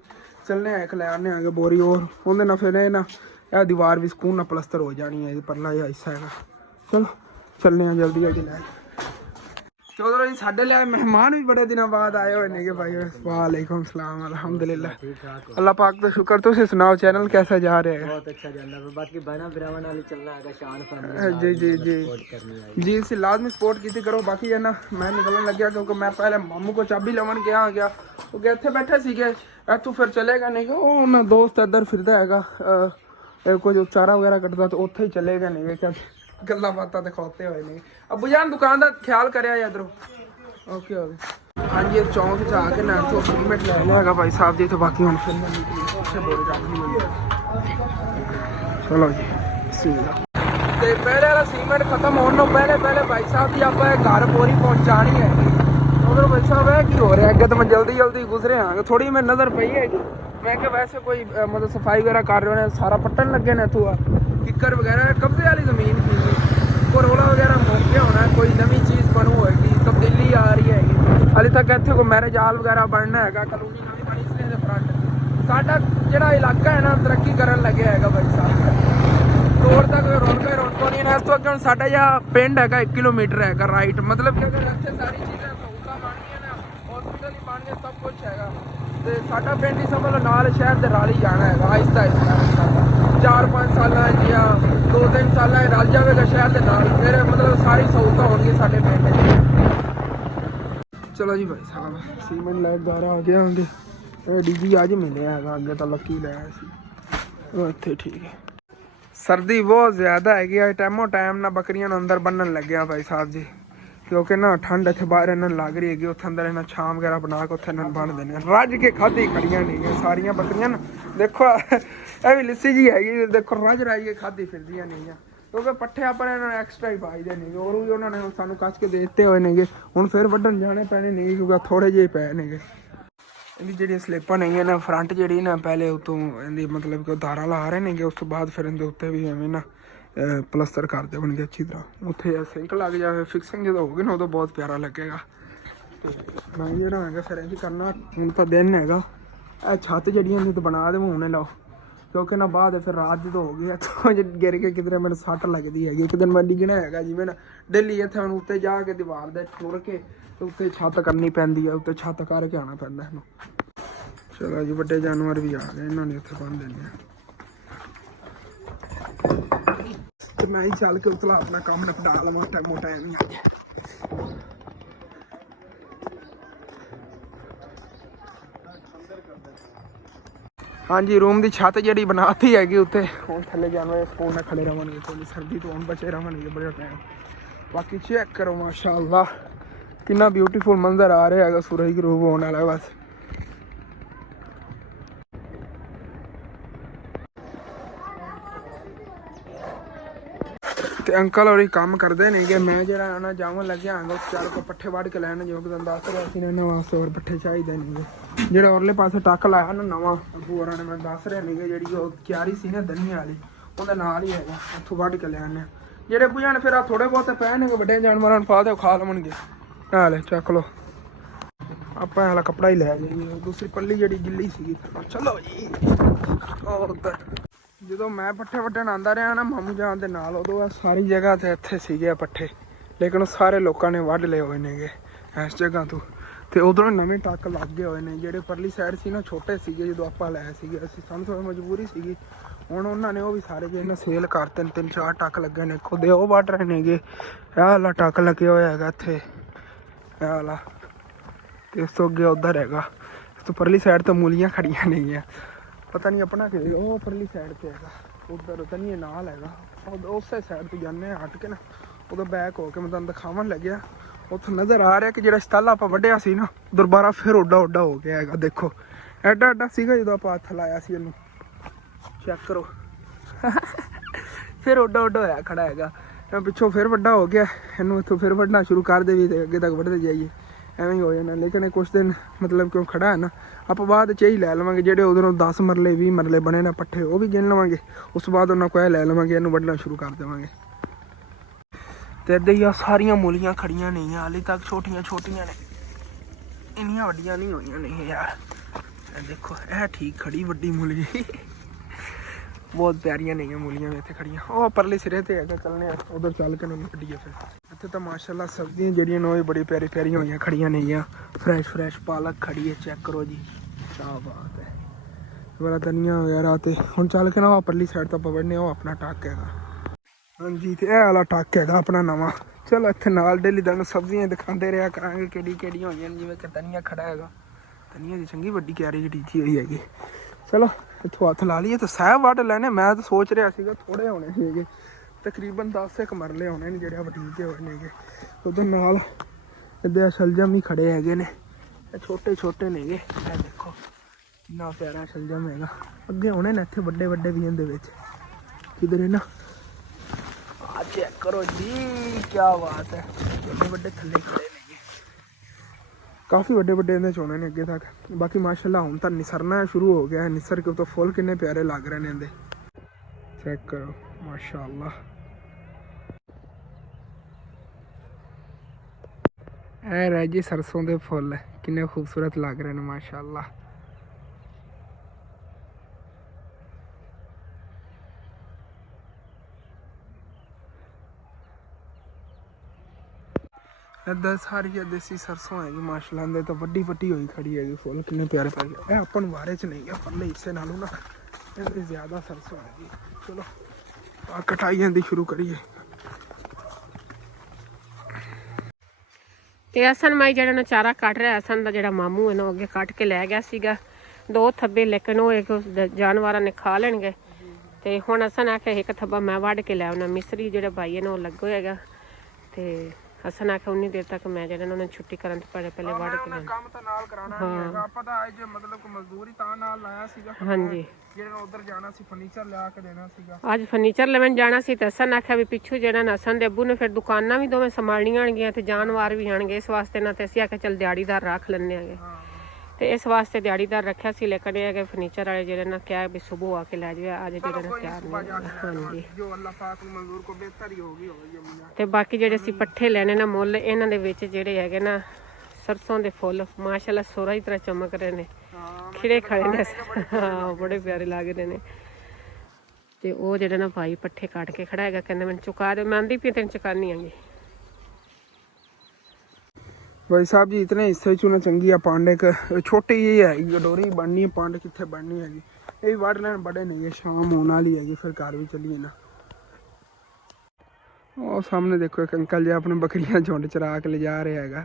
चलने एक ले आने आगे बोरी और उन्हें ना फिर ना यह दीवार भी सुकून ना प्लस्तर हो जानी है। परला यह हिस्सा है। चलो चलने जल्दी जल्दी लै। चौधरी जी साढ़े लिया मेहमान भी बड़े दिनों बाद आए हुए ने भाई। वालेकुम सलाम अल्हम्दुलिल्लाह अल्लाह पाक का शुक्र। तुम सुनाओ चैनल कैसा जा रहा है? बहुत अच्छा चल रहा है। बाकी बना बिरावन वाली चलना है शान फैमिली जी जी जी जी इसे लाजमी सपोर्ट की करो। बाकी है ना मैं निकलने लग गया क्योंकि मैं पहले मामू को चाबी लवन गया वो इतने बैठे सीगे इतों फिर चलेगा नहीं कि वो दोस्त इधर फिरदा है कोई चारा वगैरह कटदा तो उत्थे ही चलेगा नहीं क्या गल्ला बातें दिखाते हुए नहीं। अबू जान दुकान का ख्याल करें इधरों। ओके ओके हाँ जी चौंक च आके ना तो सीमेंट ले लिया भाई साहब जी। तो बाकी हम फिर चलो जी ते पहले वाला सीमेंट खत्म होने पहले पहले भाई साहब जी आप घर बोरी पहुंचानी है। उधर भाई साहब है की हो रहा है अगे तो मैं जल्दी जल्दी गुजरे हाँ थोड़ी मैं नज़र पई है। मैं क्या वैसे कोई मतलब सफाई वगैरह कर रहे हैं सारा पट्टन लगे ने तू किकर वगैरह कब्जे वाली ज़मीन की कोरोला वगैरह मुक गया होना कोई नवी चीज़ बनू होगी तब्दीली आ रही है। हाले तक इतने कोई मैरिज हाल वगैरह बनना है कलोनी नवी बनी इसलिए फ्रंट साडा जो इलाका है ना तरक्की करन लगे है भाई साहब। रोड तक रौनक नहीं है। इस तो अगर साडा या पिंड है 1 किलोमीटर है राइट मतलब कि अगर इतने सारी चीज़ें सहूलत बन गई ना हॉस्पिटल ही बन गया सब कुछ है। तो साडा पिंड ही समझ लो नाल शहर के राल ही जाना है आहिस्ता आहिस्ता 4-5 साल या 2-3 साल रल जाएगा शहर के नाल फिर मतलब सारी सहूलत होगी साडे पिंड। चलो जी भाई साहब सीमेंट लाइट द्वारा आ गया होंगे डीजी अज मिले है अगे तो लक्की लाया इतने ठीक है। सर्दी बहुत ज़्यादा है टाइमों टाइम ना बकरियां अंदर बनन लगे भाई साहब जी क्योंकि ना ठंड इतने बाहर इन्होंने लग रही है उत्थे अंदर इन्हें छाम वगैरह बना के उत्थे इन्होंने बन देने रज के खाधी खड़ियां नहीं है सारिया बकरियां ना। देखो यह भी लिस्सी जी है देखो रज के खाधी फिरदियां नहीं है क्योंकि पट्ठे अपने इन्होंने एक्सट्रा ही पाई दे नहीं और भी उन्होंने सानू कच के देते हुए ने हुण फिर वड्डन जाने पैने नहीं क्योंकि थोड़े जे पे ने इनकी जी स्लिपां नहीं है ना फ्रंट जी ना पहले उतों इनकी मतलब कि धारा ला रहे हैं उस तो बाद फिर इनके उत्ते भी एवं ना प्लस्तर कर देंगे अच्छी तरह उत्थे सिंक लग जाए फिक्सिंग जो होगी ना उदों बहुत प्यारा लगेगा। तो मैं जो है फिर यही करना हूँ तो दिन है छत जी तो बना दे हुने लाओ क्योंकि ना बाद फिर रात जो हो गया तो गिर के किधरे मेरे सट लगती है। एक दिन मैं डिगना है जिमें ना डेली इतने हम उत्ते जाके दीवार दे टुर के तो उत्ते छत करनी पैंदी है उत्ते छत करके आना पैंदा है। चलो जी बड़े जानवर भी आ गए इन्होंने उत्थे बन देने तो मैं ही चल के उतला अपना काम निपटा लवां टाइमो टाइम ही हाँ जी रूम की छत जी बनाती हैगी उत्ते हुण थले जानवर सुकून नाल खड़े रवांगे थोड़ी सर्दी तो हम बचे रवांगे बड़े टाइम। बाकी चेक करो माशाअल्लाह कितना ब्यूटीफुल मंजर आ रहा है सूरज ग्रूब होने वाला बस। तो अंकल और काम करते नहीं कि मैं जरा ना जावन लगे आंगा चार को पट्ठे वड़ के लैन जो दस रहा सी इन्होंने वास्ते और पट्ठे चाहिए नहीं जो उरले पासे टक लाया ना नवा अबू होर ने मैं दस रहे नहीं जी क्यारी सी ना धनिया वाली उन्हें नाल ही है उतों वड़ के लैने जेडे बुझाने फिर थोड़े बहुत पैने बड़े जानवर पा दो खा लवनगे हाल चक लो आप हाल कपड़ा ही लै जाइए दूसरी पल्ली जी गिली सी। चलो जी उधर जो मैं पट्ठे वड्डन आंदा रहा ना मामू जान के नाल उदों सारी जगह तो इत्थे सीगे पट्ठे लेकिन सारे लोगों ने वढ़ ले हुए ने इस जगह तो उधरों नवे टक लग गए हुए हैं जेडे परली साइड से ना छोटे सीगे जो आप लै सानू थोड़ी मजबूरी सी हुण उन्होंने वो भी सारे जो इन्हें सेल कर 3-4 टक लगे ने खुद वो वढ़ रहे ने आला टक लगे हुए है इत्थे आला तो इस तो अगे उधर है इस तो परली साइड तो मूलियां खड़ियां नहीं है पता नहीं अपना कि वो परली साइड पे है उधर तो नहीं नाल है उस साइड तो जाने हट के ना उधर बैक हो के मैं तुम दिखावन लग्या उत्थे नज़र आ रहा कि जो स्थल आप वड्डिया सी ना दोबारा फिर उड्डा उड्डा हो गया है। देखो एडा एडा सीगा जो आप हथ लाया सी इनू चेक करो फिर उड्डा उड्डा होया खड़ा है पिछों फिर वड्डा हो गया इनू इतों फिर वड्डना शुरू कर दे भी अगे तक वढ़ते जाइए ਐਵੇਂ ਹੀ ਹੋ ਜਾਣਾ। ਲੇਕਿਨ ਇਹ ਕੁਛ ਦਿਨ ਮਤਲਬ ਕਿਉਂ ਖੜਾ ਹੈ ਨਾ, ਆਪਾਂ ਬਾਅਦ 'ਚ ਹੀ ਲੈ ਲਵਾਂਗੇ। ਜਿਹੜੇ ਉਧਰੋਂ 10 ਮਰਲੇ 20 ਮਰਲੇ ਬਣੇ ਨਾ ਪੱਠੇ, ਉਹ ਵੀ ਗਿਣ ਲਵਾਂਗੇ। ਉਸ ਤੋਂ ਬਾਅਦ ਉਹਨਾਂ ਕੋਲ ਇਹ ਲੈ ਲਵਾਂਗੇ, ਇਹਨੂੰ ਵੱਢਣਾ ਸ਼ੁਰੂ ਕਰ ਦੇਵਾਂਗੇ। ਤੇ ਇੱਦਾਂ ਹੀ ਆ ਸਾਰੀਆਂ ਮੂਲੀਆਂ ਖੜੀਆਂ ਨਹੀਂ ਆ ਹਾਲੇ ਤੱਕ, ਛੋਟੀਆਂ ਛੋਟੀਆਂ ਨੇ, ਇੰਨੀਆਂ ਵੱਡੀਆਂ ਨਹੀਂ ਹੋਈਆਂ ਨਹੀਂ ਯਾਰ। ਇਹ ਦੇਖੋ ਇਹ ਠੀਕ ਖੜੀ ਵੱਡੀ ਮੂਲੀ ਬਹੁਤ ਪਿਆਰੀਆਂ ਨਹੀਂ ਮੂਲੀਆਂ ਵੀ ਇੱਥੇ ਖੜੀਆਂ। ਉਹ ਪਰਲੇ ਸਿਰੇ ਤੇ ਹੈਗਾ, ਚੱਲਨੇ ਆ ਉਧਰ ਚੱਲ ਕੇ ਉਹਨੂੰ ਕੱਢੀਏ ਫਿਰ। ਇੱਥੇ ਤਾਂ ਮਾਸ਼ਾਅੱਲਾ ਸਬਜ਼ੀਆਂ ਜਿਹੜੀਆਂ ਨੇ ਉਹ ਵੀ ਬੜੀ ਪਿਆਰੀ ਪਿਆਰੀਆਂ ਹੋਈਆਂ ਖੜੀਆਂ ਨਹੀਂ ਆ। ਫਰੈਸ਼ ਪਾਲਕ ਖੜੀ ਹੈ, ਚੈੱਕ ਕਰੋ ਜੀ, ਕਿਆ ਬਾਤ ਹੈ। ਬੜਾ ਧਨੀਆ ਵਗੈਰਾ। ਤੇ ਹੁਣ ਚੱਲ ਕੇ ਨਾ ਉਹ ਪਰਲੀ ਸਾਈਡ ਤੋਂ ਆਪਾਂ ਵੜਨੇ, ਉਹ ਆਪਣਾ ਟੱਕ ਹੈਗਾ। ਹਾਂਜੀ ਤੇ ਇਹ ਵਾਲਾ ਟੱਕ ਹੈਗਾ ਆਪਣਾ ਨਵਾਂ। ਚਲੋ ਇੱਥੇ ਨਾਲ ਡੇਲੀ ਤੁਹਾਨੂੰ ਸਬਜ਼ੀਆਂ ਦਿਖਾਉਂਦੇ ਰਿਹਾ ਕਰਾਂਗੇ ਕਿਹੜੀਆਂ ਹੋਈਆਂ ਨੇ। ਜਿਵੇਂ ਕਿ ਧਨੀਆ ਖੜਾ ਹੈਗਾ, ਧਨੀਆ ਦੀ ਚੰਗੀ ਵੱਡੀ ਕਿਆਰੀ ਟੀਚੀ ਹੋਈ ਹੈਗੀ। ਚਲੋ ਇੱਥੋਂ ਹੱਥ ਲਾ ਲਈਏ। ਤੇ ਸਹਿਬ ਵੱਢ ਲੈਣੇ। ਮੈਂ ਤਾਂ ਸੋਚ ਰਿਹਾ ਸੀਗਾ ਥੋੜ੍ਹੇ ਹੋਣੇ ਸੀਗੇ, ਤਕਰੀਬਨ 10 ਇੱਕ ਮਰਲੇ ਹੋਣੇ ਨੇ ਜਿਹੜੇ ਵਟੀਕੇ ਹੋਏ ਨੇਗੇ। ਉਹਦੇ ਨਾਲ ਇੱਦਾਂ ਸ਼ਲਜਮ ਹੀ ਖੜੇ ਹੈਗੇ ਨੇ, ਇਹ ਛੋਟੇ ਛੋਟੇ ਨੇਗੇ। ਇਹ ਦੇਖੋ ਕਿੰਨਾ ਪਿਆਰਾ ਸ਼ਲਜਮ ਹੈਗਾ। ਅੱਗੇ ਹੋਣੇ ਨੇ ਇੱਥੇ ਵੱਡੇ ਵੱਡੇ ਵੀ ਇਹਦੇ ਵਿੱਚ ਕਿਧਰ ਹੈ ਨਾ। ਆ ਚੈੱਕ ਕਰੋ ਜੀ, ਕਿਆ ਬਾਤ ਹੈ। ਵੱਡੇ ਵੱਡੇ ਥੱਲੇ ਖੜੇ ਨੇਗੇ, ਕਾਫੀ ਵੱਡੇ ਵੱਡੇ ਇਹਦੇ ਚ ਹੋਣੇ ਨੇ ਅੱਗੇ ਤੱਕ। ਬਾਕੀ ਮਾਸ਼ਾਅੱਲਾ ਹੁਣ ਤਾਂ ਨਿਸਰਨਾ ਸ਼ੁਰੂ ਹੋ ਗਿਆ। ਨਿਸਰ ਕੇ ਉੱਤੋਂ ਫੁੱਲ ਕਿੰਨੇ ਪਿਆਰੇ ਲੱਗ ਰਹੇ ਨੇ ਇਹਦੇ, ਚੈੱਕ ਕਰੋ ਮਾਸ਼ਾਅੱਲਾ। ਇਹ ਰਹਿ ਜੀ ਸਰਸੋਂ ਦੇ ਫੁੱਲ, ਕਿੰਨੇ ਖੂਬਸੂਰਤ ਲੱਗ ਰਹੇ ਨੇ ਮਾਸ਼ਾਅੱਲਾ। ਇੱਦਾਂ ਸਾਰੀ ਦੇਸੀ ਸਰਸੋਂ ਹੈਗੀ ਮਾਸ਼ਾਅੱਲਾ। ਇਹਦੇ ਤਾਂ ਵੱਡੀ ਵੱਡੀ ਹੋਈ ਖੜੀ ਹੈਗੀ, ਫੁੱਲ ਕਿੰਨੇ ਪਿਆਰੇ ਪਿਆਰੇ। ਇਹ ਆਪਾਂ ਨੂੰ ਵਾਰੇ 'ਚ ਨਹੀਂ ਹੈ, ਪਰਲੇ ਹਿੱਸੇ ਨਾਲੋਂ ਨਾ ਇਹਦੇ ਜ਼ਿਆਦਾ ਸਰਸੋਂ ਹੈਗੀ। ਚਲੋ ਆ ਕਟਾਈਆਂ ਦੀ ਸ਼ੁਰੂ ਕਰੀਏ। ਤੇ ਅਸਨ ਮਾਈ ਜਿਹੜਾ ਨਾ ਚਾਰਾ ਕੱਟ ਰਿਹਾ, ਅਸਨ ਦਾ ਜਿਹੜਾ ਮਾਮੂ ਹੈ ਨਾ ਅੱਗੇ ਕੱਟ ਕੇ ਲੈ ਗਿਆ ਸੀਗਾ 2 ਥੱਬੇ, ਲੇਕਿਨ ਉਹ ਇੱਕ ਜਾਨਵਰਾਂ ਨੇ ਖਾ ਲੈਣਗੇ। ਤੇ ਹੁਣ ਅਸਨ ਆਖਿਆ ਇੱਕ ਥੱਬਾ ਮੈਂ ਵੱਢ ਕੇ ਲੈ ਆਉਣਾ। ਮਿਸਤਰੀ ਜਿਹੜਾ ਭਾਈ ਹੈ ਨਾ ਉਹ ਲੱਗੋ ਹੈਗਾ। ਤੇ ਅਸਨ ਆਖਿਆ ਉਨੀ ਦੇਰ ਤੱਕ ਮੈਂ ਜਿਹੜਾ ਉਹਨਾਂ ਨੂੰ ਛੁੱਟੀ ਕਰਨ ਤੋਂ ਪਹਿਲੇ ਵੱਢ ਕੇ ਲੈਣਾ। ਕੰਮ ਤਾਂ ਨਾਲ ਕਰਾਉਣਾ ਨਹੀਂ ਹੈਗਾ ਆਪਾਂ ਤਾਂ ਅੱਜ ਮਤਲਬ ਕਿ ਮਜ਼ਦੂਰੀ ਤਾਂ ਨਾਲ ਲਾਇਆ ਸੀਗਾ। ਹਾਂਜੀ ਜਿਹੜਾ ਉਧਰ ਜਾਣਾ ਸੀ, ਫਰਨੀਚਰ ਲਿਆ ਕੇ ਦੇਣਾ ਸੀਗਾ। ਅੱਜ ਫਰਨੀਚਰ ਲੈਣ ਜਾਣਾ ਸੀ ਤੇ ਅਸਨ ਆਖਿਆ ਵੀ ਪਿੱਛੋਂ ਜਿਹੜਾ ਨਾ ਅਸਨ ਦੇ ਅੱਬੂ ਨੇ ਫਿਰ ਦੁਕਾਨਾਂ ਵੀ ਦੋਵੇਂ ਸੰਭਾਲਣੀਆਂ ਆਣਗੀਆਂ ਤੇ ਜਾਨਵਰ ਵੀ ਆਣਗੇ। ਇਸ ਵਾਸਤੇ ਨਾ ਤੇ ਅਸੀਂ ਆਖਿਆ ਚੱਲ ਦਿਹਾੜੀਦਾਰ ਰੱਖ ਲੈਂਦੇ ਆਂਗੇ। ਤੇ ਇਸ ਵਾਸਤੇ ਦਿਹਾੜੀਦਾਰ ਰੱਖਿਆ ਸੀ। ਲੇਕਿਨ ਇਹ ਹੈਗੇ ਫਰਨੀਚਰ ਵਾਲੇ ਜਿਹੜੇ ਨਾ ਕਿਹਾ ਵੀ ਸਵੇਰ ਆ ਕੇ ਲੈ ਜਾਵੇ, ਅੱਜ ਜਿਹੜਾ ਨਾ ਤਿਆਰ ਨਹੀਂ। ਹਾਂਜੀ ਜੋ ਅੱਲਾਹ ਪਾਕ ਨੂੰ ਮਨਜ਼ੂਰ ਕੋ ਬਿਹਤਰ ਹੀ ਹੋਗੀ ਹੋਵੇਗੀ। ਤੇ ਬਾਕੀ ਜਿਹੜੇ ਅਸੀਂ ਪੱਠੇ ਲੈਣੇ ਨਾ ਮੁੱਲ, ਇਹਨਾਂ ਦੇ ਵਿੱਚ ਜਿਹੜੇ ਹੈਗੇ ਨਾ ਸਰਸੋਂ ਦੇ ਫੁੱਲ ਮਾਸ਼ਾਅੱਲਾ ਸੋਹਰਾ ਹੀ ਤਰ੍ਹਾਂ ਚਮਕ ਰਹੇ ਨੇ, ਖਿੜੇ ਖੜੇ ਨੇ। ਹਾਂ ਬੜੇ ਪਿਆਰੇ ਲੱਗ ਰਹੇ ਨੇ। ਤੇ ਉਹ ਜਿਹੜਾ ਨਾ ਭਾਈ ਪੱਠੇ ਕੱਟ ਕੇ ਖੜਾ ਹੈਗਾ, ਕਹਿੰਦੇ ਮੈਨੂੰ ਚੁਕਾ ਦੇ। ਮੈਂ ਆਂਦੀ ਪਈ ਤੈਨੂੰ ਚੁਕਾਨੀ ਆਂਗੀ। भाई साहब जी इतने हिस्से चुना चंगी है पांडे का, छोटी ही है गडोरी बननी है, पांडे कितने बननी हैगी। ये भी वाड़ लैन बड़े नहीं है, शाम होने वाली हैगी, फिर घर भी चलिए ना। और सामने देखो एक अंकल जी अपने बकरियां झुंड चरा के ले जा रहे हैगा।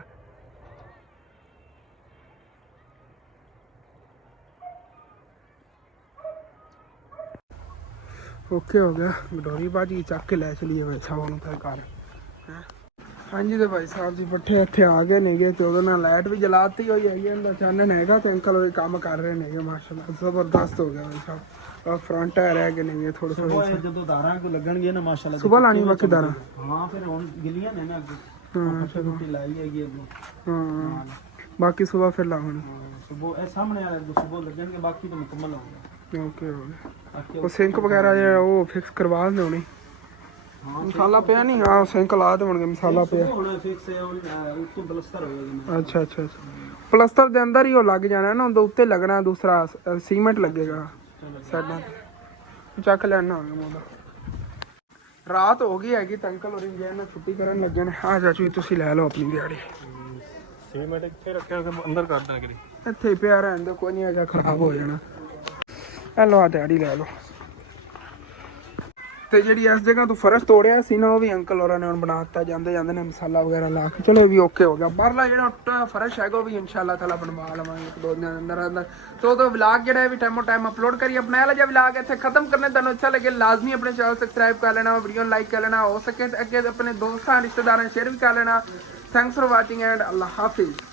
ओके हो गया, गडोरी बाजी चक के ले चलिए भाई साहब फिर घर। हाँ जी तो भाई साहब जी पट्ठे इत्थे आ गए नेगे ते ओहदे नाल लाइट भी जलाती हुई है, इहदा चानन हैगा ते अंकल वो काम कर रहे नेगे माशाल्लाह जबरदस्त हो गया भाई साहब। और फ्रंट टायर है कि नहीं है थोड़ा सुबह ਜਦੋਂ ਧਾਰਾਂ ਕੋ ਲੱਗਣਗੇ ਨਾ ਮਾਸ਼ਾਅੱਲਾ ਸੁਬਹ ਲਾਣੀ ਬਾਕੀ ਧਾਰਾਂ। ਹਾਂ ਫਿਰ ਹੁਣ ਗਿੱਲੀਆਂ ਨੇ ਨਾ ਅੱਗੇ। ਹਾਂ ਚਲੋ ਲਾਈ ਹੈਗੀ ਅੱਗੇ। ਹਾਂ ਬਾਕੀ ਸੁਬਹ ਫਿਰ ਲਾਉਣੀ। ਸੁਬਹ ਇਹ ਸਾਹਮਣੇ ਵਾਲੇ ਸੁਬਹ ਲੱਗਣਗੇ, ਬਾਕੀ ਤਾਂ ਮੁਕੰਮਲ ਹੋ ਗਿਆ। ਓਕੇ ਹੋ ਗਿਆ। ਉਹ ਸਿੰਕ ਵਗੈਰਾ ਜਿਹੜਾ ਉਹ ਫਿਕਸ ਕਰਵਾ ਦੇਣੀ। ਮਸਾਲਾ ਪਿਆ ਨਹੀਂ? ਹਾਂ ਸਿੰਕ ਲਾ ਦੇਣਗੇ, ਮਸਾਲਾ ਪਿਆ। ਹੁਣ ਫਿਕਸ ਹੈ, ਉੱਤੋਂ ਪਲਸਤਰ ਹੋਏਗਾ। ਅੱਛਾ ਅੱਛਾ ਅੱਛਾ ਪਲਸਤਰ ਦੇ ਅੰਦਰ ਹੀ ਉਹ ਲੱਗ ਜਾਣਾ ਨਾ, ਉਹਦੇ ਉੱਤੇ ਲੱਗਣਾ ਦੂਸਰਾ ਸੀਮੈਂਟ ਲੱਗੇਗਾ ਸਾਡਾ। ਚੱਕ ਲੈਣਾ ਹੋ ਗਿਆ ਉਹਦਾ। ਰਾਤ ਹੋ ਗਈ ਹੈਗੀ ਤਾਂ ਅੰਕਲ ਹੋਰੀ ਜੇ ਨਾ ਛੁੱਟੀ ਕਰਨ ਲੱਗੇ ਨੇ। ਆ ਚਾਚੂ ਤੁਸੀਂ ਲੈ ਲਓ ਆਪਣੀ ਦਿਹਾੜੀ। ਸੀਮੈਂਟ ਕਿੱਥੇ ਰੱਖਿਆ ਕਿ ਅੰਦਰ ਕੱਢ ਦੇਣਾ ਕਿਹੜੀ? ਇੱਥੇ ਪਿਆ ਰਹਿਣ ਦੇ, ਕੋਈ ਨਹੀਂ ਹੈਗਾ, ਖਰਾਬ ਹੋ ਜਾਣਾ। ਇਹ ਲਓ ਆ ਦਿਹਾੜੀ ਲੈ ਲਓ। ਤੇ ਜਿਹੜੀ ਇਸ ਜਗ੍ਹਾ ਤੋਂ ਫਰਸ਼ ਤੋੜਿਆ ਸੀ ਨਾ, ਉਹ ਵੀ ਅੰਕਲ ਹੋਰਾਂ ਨੇ ਹੁਣ ਬਣਾ ਦਿੱਤਾ। ਜਾਂਦੇ ਜਾਂਦੇ ਨੇ ਮਸਾਲਾ ਵਗੈਰਾ ਲਾ ਕੇ। ਚਲੋ ਇਹ ਵੀ ਓਕੇ ਹੋ ਗਿਆ। ਬਾਹਰਲਾ ਜਿਹੜਾ ਟੁੱਟਾ ਫਰਸ਼ ਹੈਗਾ ਉਹ ਵੀ ਇਨਸ਼ਾਅੱਲਾ ਤਾਲਾ ਬਣਵਾ ਲਵਾਂਗੇ ਇੱਕ ਦੋ ਦਿਨਾਂ ਦੇ ਅੰਦਰ ਅੰਦਰ। तो व्लॉग जो है भी टाइमो टाइम अपलोड करिए। अपना वाला जो व्लॉग है खत्म करने तुहानू अच्छा लगे लाजमी अपने चैनल सब्सक्राइब कर लेना, वीडियो लाइक कर लेना, हो सके अगे अपने दोस्तों रिश्तेदारों शेयर भी कर लेना। थैंक्स फॉर वाचिंग एंड अल्लाह हाफिज़।